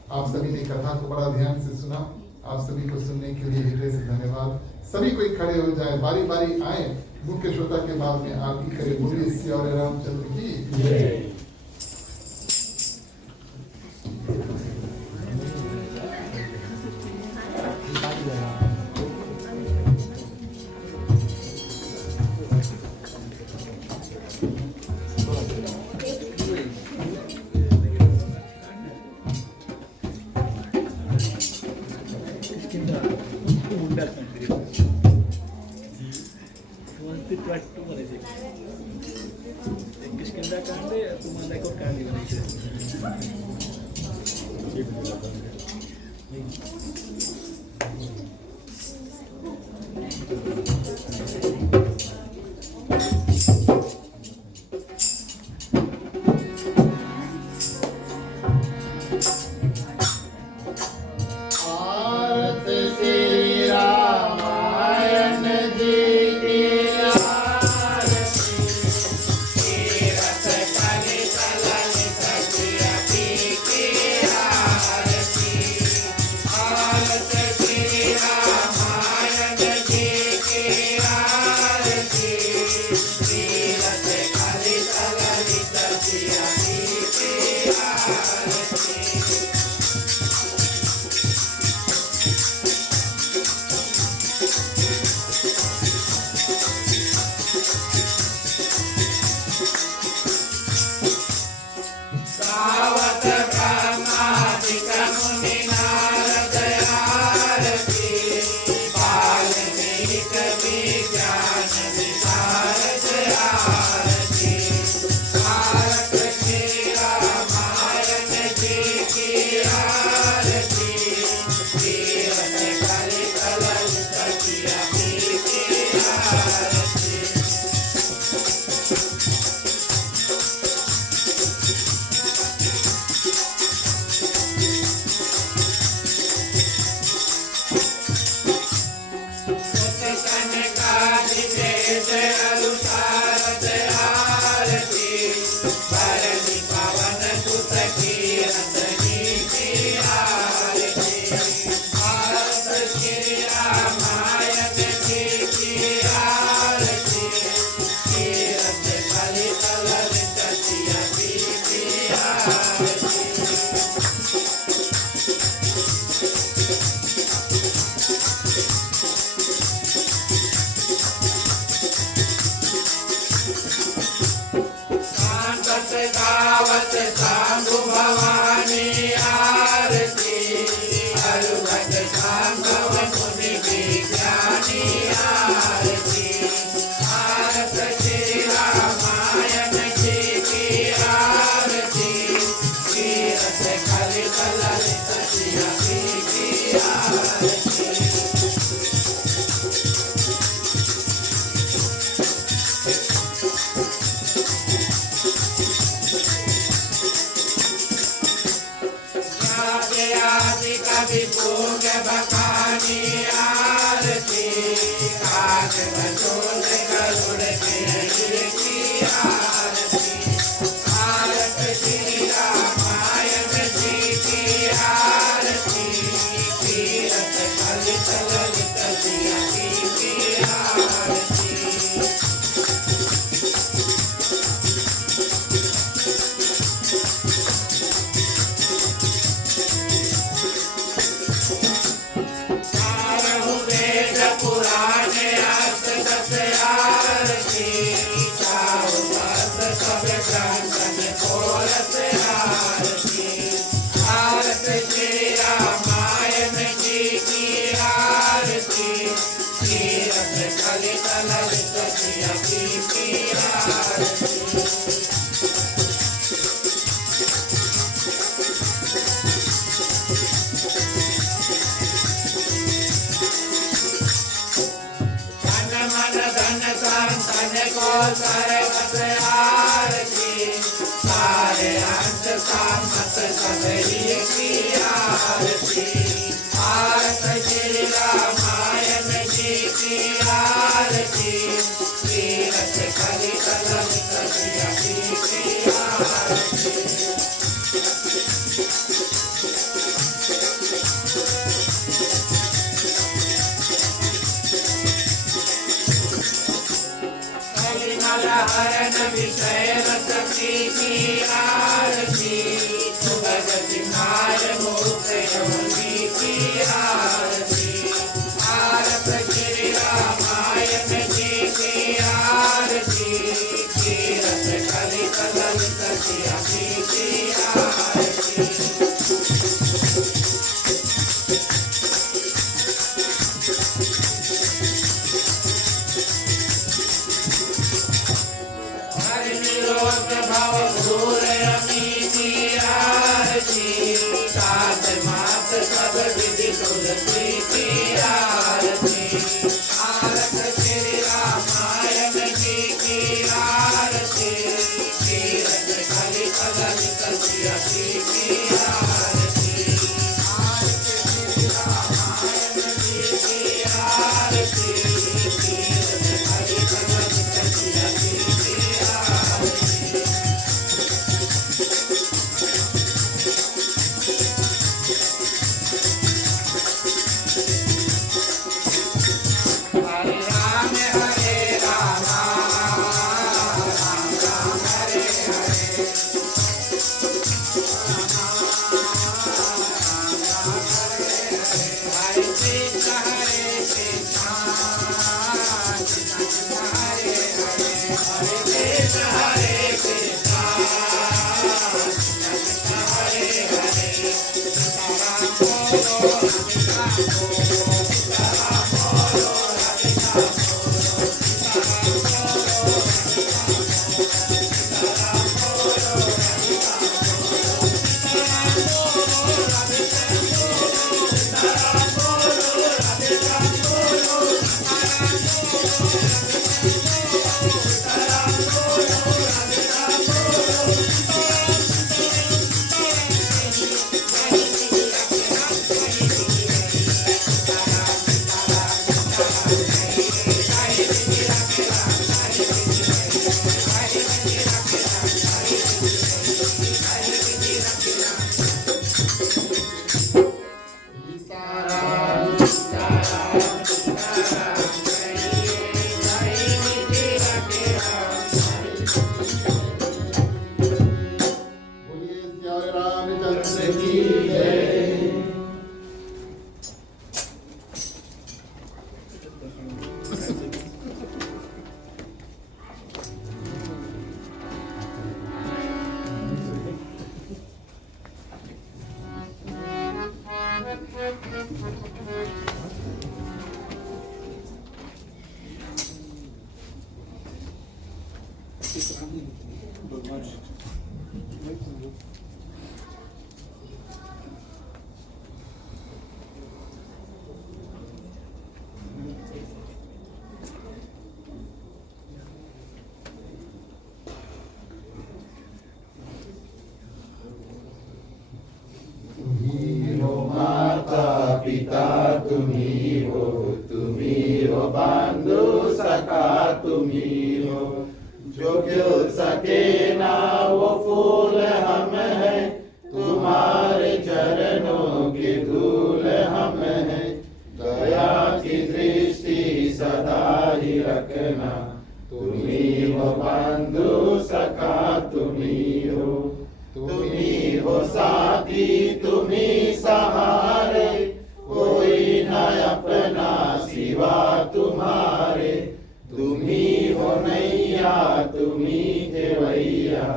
आप सभी ने कथा को बड़ा ध्यान से सुना। आप सभी को सुनने के लिए हृदय से धन्यवाद। सभी कोई खड़े हो जाए, बारी बारी आए, मुख्य श्रोता के बाद में आरती करे। बोलिए श्री और रामचंद्र की। अस्तित्व बनाइसकेको एक किसिमका काण्डे तुम्हाराको काण्डे आरती श्री रामायण जी की आरती तीरथ कलित ललित प्रियति की आरती आरती श्री रामायण जी की आरती तीरथ कलित ललित प्रियति की आरती सावत ब्रह्मादिक मुनि नारद आरती वाल्मीक विज्ञान विशारद आरती भारत श्री रामायण जी की आरती तीरथ कलित ललित प्रियति की आरती गावत सांगु भवानी आरती हरुभट सांगव मुनि विज्ञानी आरती भारत श्री रामायण जी की आरती तीरथ कलित ललित प्रियति की आरती आदि कवि पूंग बखानी आरती काग बसोल गरुड़ बिरही की आरती भारत श्री रामायण जी की आरती तीरथ कलित ललित प्रियति की आरती पुराने अर्थ दस आरती चाओ मत सब ग्रंथन खोरत आरती भारत श्री रामायण जी की आरती तीरथ कलित ललित प्रियति की आरती धन संतन को सर्वत आरती सारे अंत सामत सबरी की आरती भारत श्री रामायण जी की आरती तीरथ कलित ललित प्रियति की आरती हरण विषय रस की आरती सुभगति मार मुख योगी की आरती भारत श्री रामायण जी की आरती तीरथ कलित ललित प्रियति की आरती तुम्ही हो माता पिता, तुम्ही हो बांधो सखा, तुम्ही हो जो खिल सके ना वो फूल हम हैं, तुम्हारे चरणों की धूल हम हैं। दया की दृष्टि सदा ही रखना, तुम्ही हो बंधु सखा, तुम्ही हो साथी, तुम्ही सहारे, कोई न अपना सिवा तुम्हारे। तुम्ही हो नैया, तुम्ही खेवैया,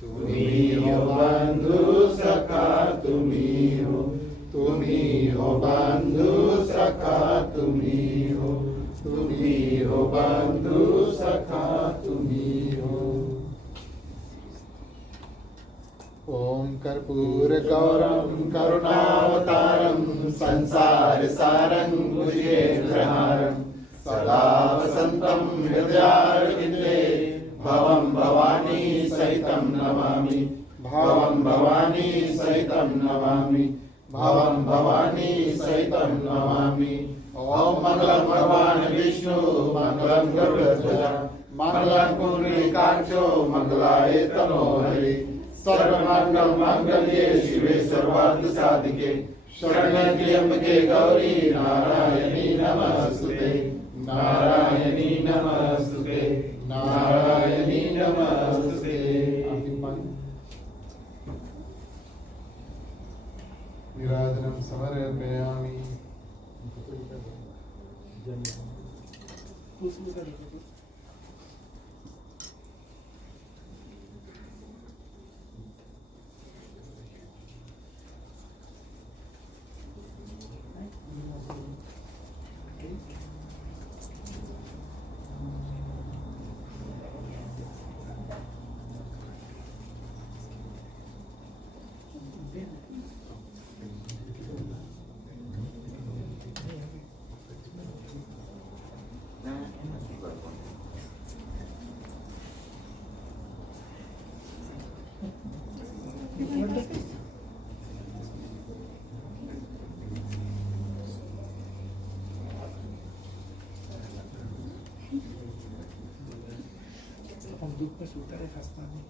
तुम्ही हो बंधु सखा, तुम्ही हो बंधु सखा, तुम्ही हो बंधु सखा, तुम्ही हो। ओम कर्पूर गौरम करुणावतारम संसार सारं भुजगेन्द्रहारं सदा वसन्तं हृदयारविन्दे भवं भवानी सहितं नमामि, भवं भवानी सहितं नमामि, भवं भवानी सहितं नमामि। ओम मंगलम भगवान विष्णु, मंगलम गरुड़ध्वजा, मंगलम पुंडरीकाक्षो, मंगलाय तनोहरि। सर्वमंगल मांगल्ये शिवे सर्वार्थ साधिके, शरण्ये त्र्यंबके गौरी नारायणी नमस्तुते, नारायणी नमस्तुते, नारायणी नमस्तुते। निराजनं समर्पयामि। Om dupe sutare fastani.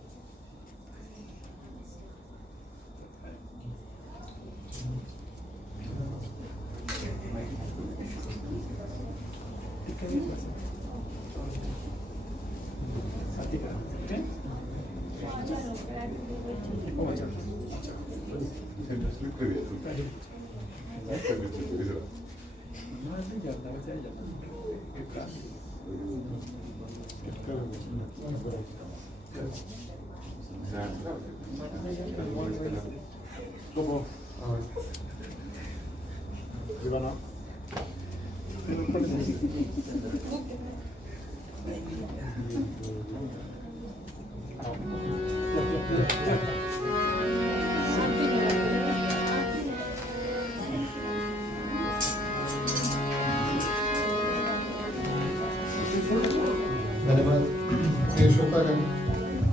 धन्यवाद।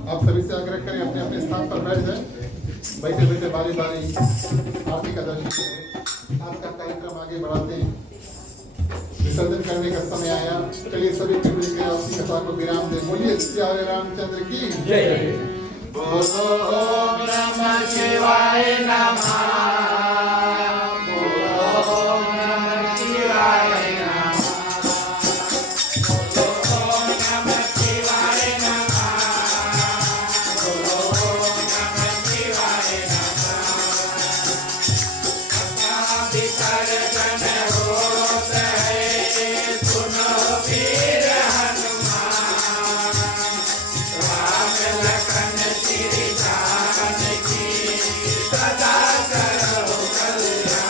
आप सभी से आग्रह करें अपने अपने स्थान पर बैठ जाएं। बैठे बैठे बारी बारी आरती का दर्शन करें। आज का कार्यक्रम आगे बढ़ाते हैं। विसर्जन करने का समय आया। चलिए सभी मिलकर अपनी कथा को विराम दें। बोलिए श्री रामचंद्र की जय। बोलो ओम नमः शिवाय नमः। सदा करो कल्याण।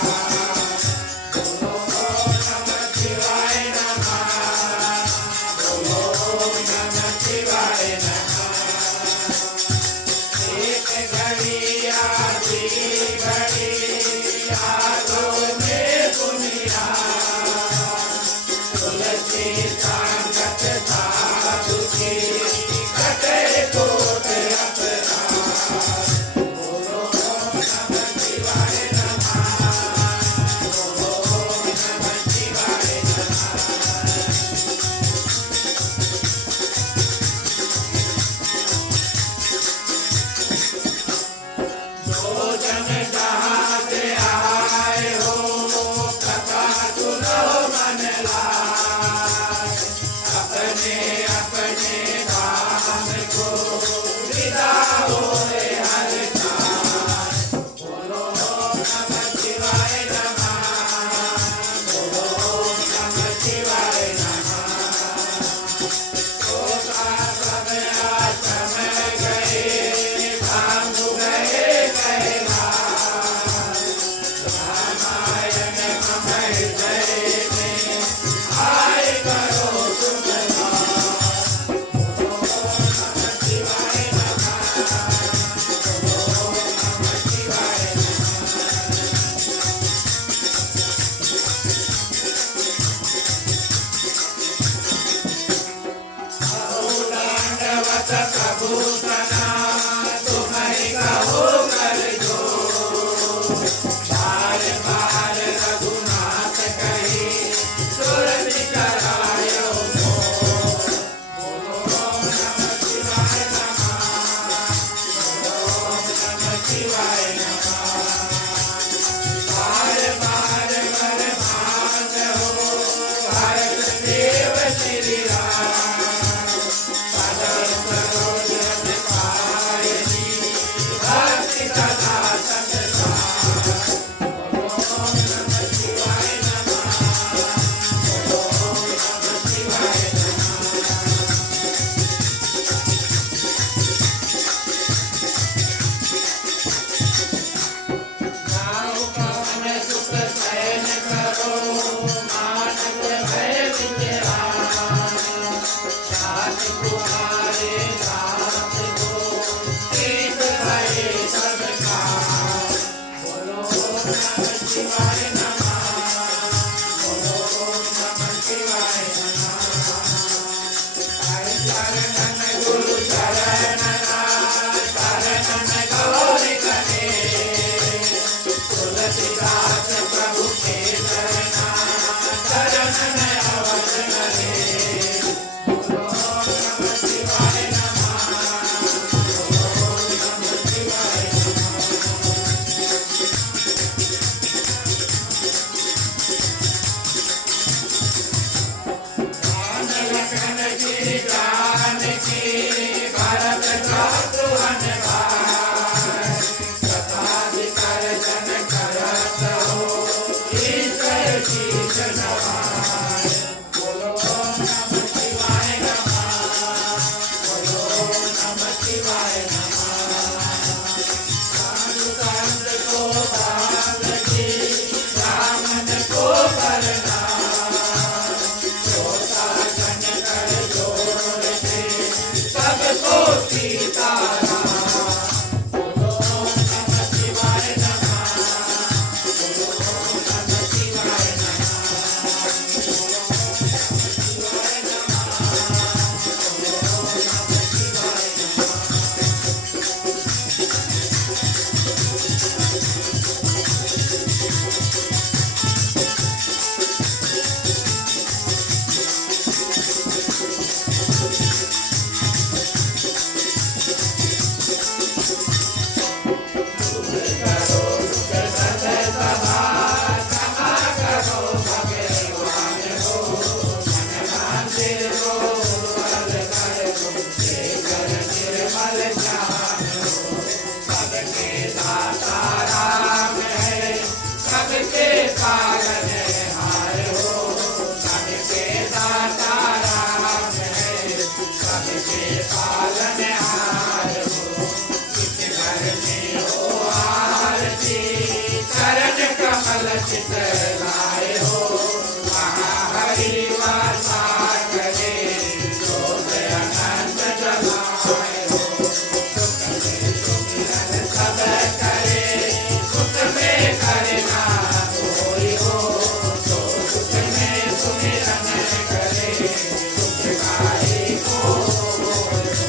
दास प्रभु तना तुम्हें कहो कर जो बार बार रघुनाथ कही सुरति करायो बोलो नमः शिवाय नमः बोलो नमः शिवाय नमः बार बार वर भाग हो भारत देव श्री राम पद सरोज रज पायनी भक्ति सदा संसार बोलो नमः शिवाय नमः बोलो नमः शिवाय नाउ पवन सुख शयन करो मानस भय विचरान रात कुमारे दास को प्रीत भये सब काज बोलो नमः शिवाय नमः बोलो नमः शिवाय नमः हरि चरण गुरु चरण शरण गौरी कने तुलसीदास प्रभु के शरणा शरण अवश्य रहे बोलो नमः शिवाय नमः बोलो नमः शिवाय राम लखन जी जानकी भरत शत्रुघ्न भाई सताधिकर जन करत हो ईश्वर शीश नवाय बोलो नमः शिवाय नमः बोलो नमः शिवाय नमः साधु संत को बांधगी रामन को करना श्रोता जन कर जोर से सबको सीताराम बोलो नमः शिवाय नमः बोलो नमः शिवाय नमः बोलो नमः शिवाय नमः बोलो नमः शिवाय नमः करो सुख सद सभा कहा करो भगवान हो मन मंदिर हो अल कर शेखर निर्मल ज्ञान हो सबके दाता राम है सबके पालन हार हो सबके दाता राम है सबके पालन हार हो किस घर में हो आरती चरण कमल चित लाए हो वहाँ हरि वासा करे जोत अनंत जलाए हो सुख में सुमिरन सब करे सुख में करना कोई हो तो सुख में सुमिरन करे सुख काहे को बोलो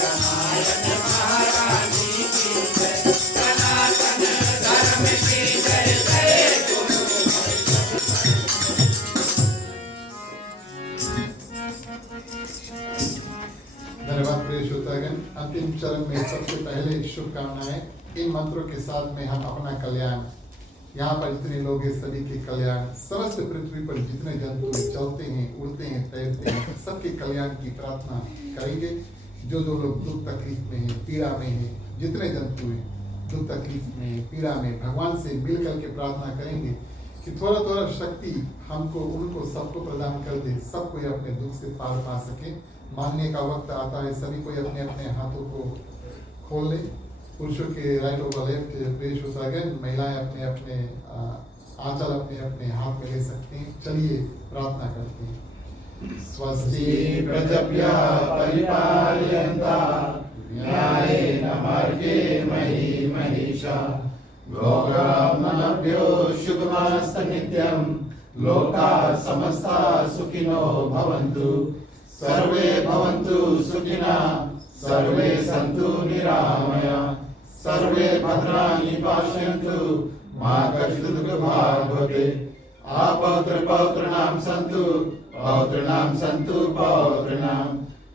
रामायण महारानी की जय, सनातन धर्म की जय जय गुरु। धन्यवाद प्रिय श्रोतागण। अंतिम चरण में सबसे पहले शुभकामनाएं। इन मंत्रों के साथ में हम अपना कल्याण, यहाँ पर जितने लोग हैं सभी के कल्याण, समस्त पृथ्वी पर जितने जंतु चलते हैं, उड़ते हैं, तैरते हैं, सबके कल्याण की प्रार्थना करेंगे। जो लोग दुख तकलीफ में हैं, पीड़ा में हैं, जितने जंतु हैं दुख तकलीफ में, पीड़ा में, भगवान से मिल करके प्रार्थना करेंगे कि थोड़ा थोड़ा शक्ति हमको, उनको, सबको प्रदान कर दे, सब कोई अपने दुख से पार पा सके। मानने का वक्त आता है, सभी कोई अपने अपने हाथों को खोल ले। पुरुषों के राइट ओवर लेफ्ट पेश होता है, महिलाएं अपने अपने आंचल अपने अपने हाथ में ले सकती हैं। चलिए प्रार्थना करते हैं। स्वस्ति प्रजभ्यः परिपालयन्ताः न्यायेन मार्गेण महीं महिषाः गोब्राह्मणेभ्यो शुभमस्तु नित्यं। लोकाः समस्ताः सुखिनो भवन्तु, सर्वे भवन्तु सुखिनः, सर्वे सन्तु निरामयाः, सर्वे भद्राणि पश्यन्तु, मा कश्चित् दुःखभाग् भवेत्। अपौत्रपौत्राणां सन्तु, पौत्राणां सन्तु पौत्राणां,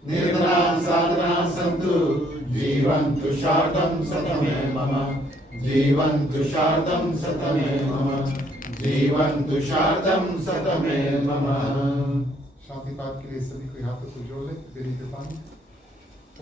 निर्धनां साधनां सन्तु, जीवन्तु शार्दं शतमे मम, जीवन्तु शार्दं शतमे मम, जीवन्तु शार्दं शतमे मम। शांति पाठ के लिए सभी कोई हाथों को जोड़ ले। मेरी कृपा में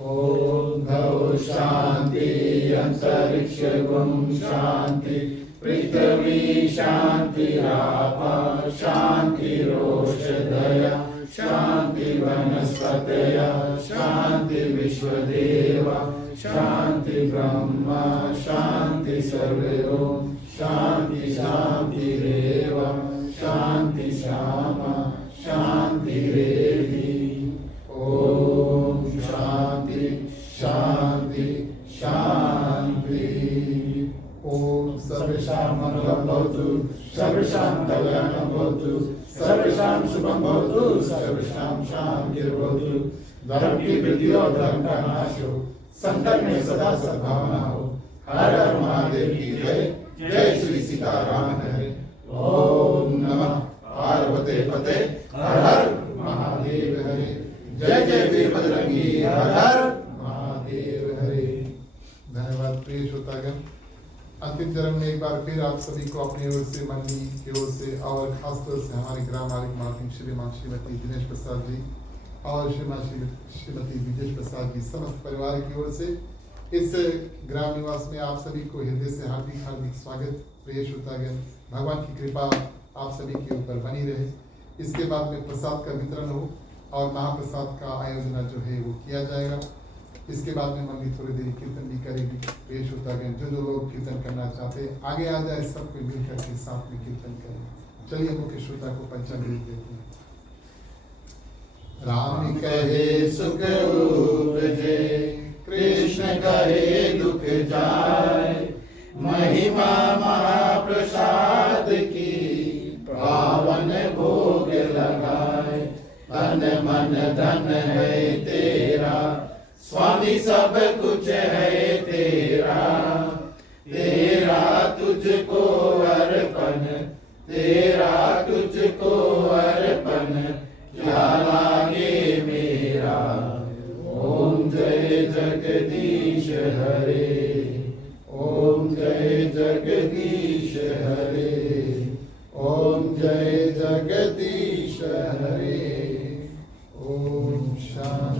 ओम गौ शांति, अंतरिक्ष गुम शांति, पृथ्वी शांति, आपा शांति, रोषधया शांति, वनस्पतय शांति, विश्वदेवा शांति, ब्रह्मा शांति, सर्वे ओम शांति शांति रेव शांति श्यामा शांति रेवि। ओम शांति शांति शांति। ओम सर्वेषां मंगलं भवतु, सर्वेषां कल्याणं भवतु, सर्वेषां शुभं भवतु, सर्वेषां शान्तिर्भवतु। धर्म की वृद्धि और धर्म का नाश हो, संकट में सदा सद्भावना हो। हर हर महादेव की जय। जय श्री सीताराम हरे। ओम नमः पार्वते पते, हर हर महादेव हरे। जय जय वीर बजरंगी, हर हर महादेव हरे। धन्यवाद प्रिय श्रोतागण। अंतिम चरण में एक बार फिर आप सभी को अपनी ओर से, मंडी की ओर से और खासतौर से हमारे ग्राम मालिक मालकिन श्रीमान श्रीमती दिनेश प्रसाद जी और श्रीमान श्रीमती विदेश प्रसाद जी, समस्त परिवार की ओर से इस ग्राम निवास में आप सभी को हृदय से हार्दिक हार्दिक स्वागत। प्रिय श्रोतागण, भगवान की कृपा आप सभी के ऊपर बनी रहे। इसके बाद में प्रसाद का वितरण हो और महाप्रसाद का आयोजन जो है वो किया जाएगा। इसके बाद में मम्मी थोड़ी देर कीर्तन भी करेगी। पेश होता है जो लोग कीर्तन करना चाहते हैं आगे आ जाए, सब कोई मिलकर के साथ में कीर्तन करें। चलिए मुख्य श्रोता को पंचामृत देते हैं। राम कहे सुख उपजे, कृष्ण कहे दुख जाय, महिमा महाप्रसाद की पावन भोग लगाए। तन मन धन है तेरा, स्वामी सब कुछ है तेरा, तेरा तुझको अर्पण, तेरा तुझको अर्पण, क्या लागे मेरा। ओम जय जगदीश हरे, ओम जय जगदीश हरे, ओम जय जगदीश हरे। ओम शांति।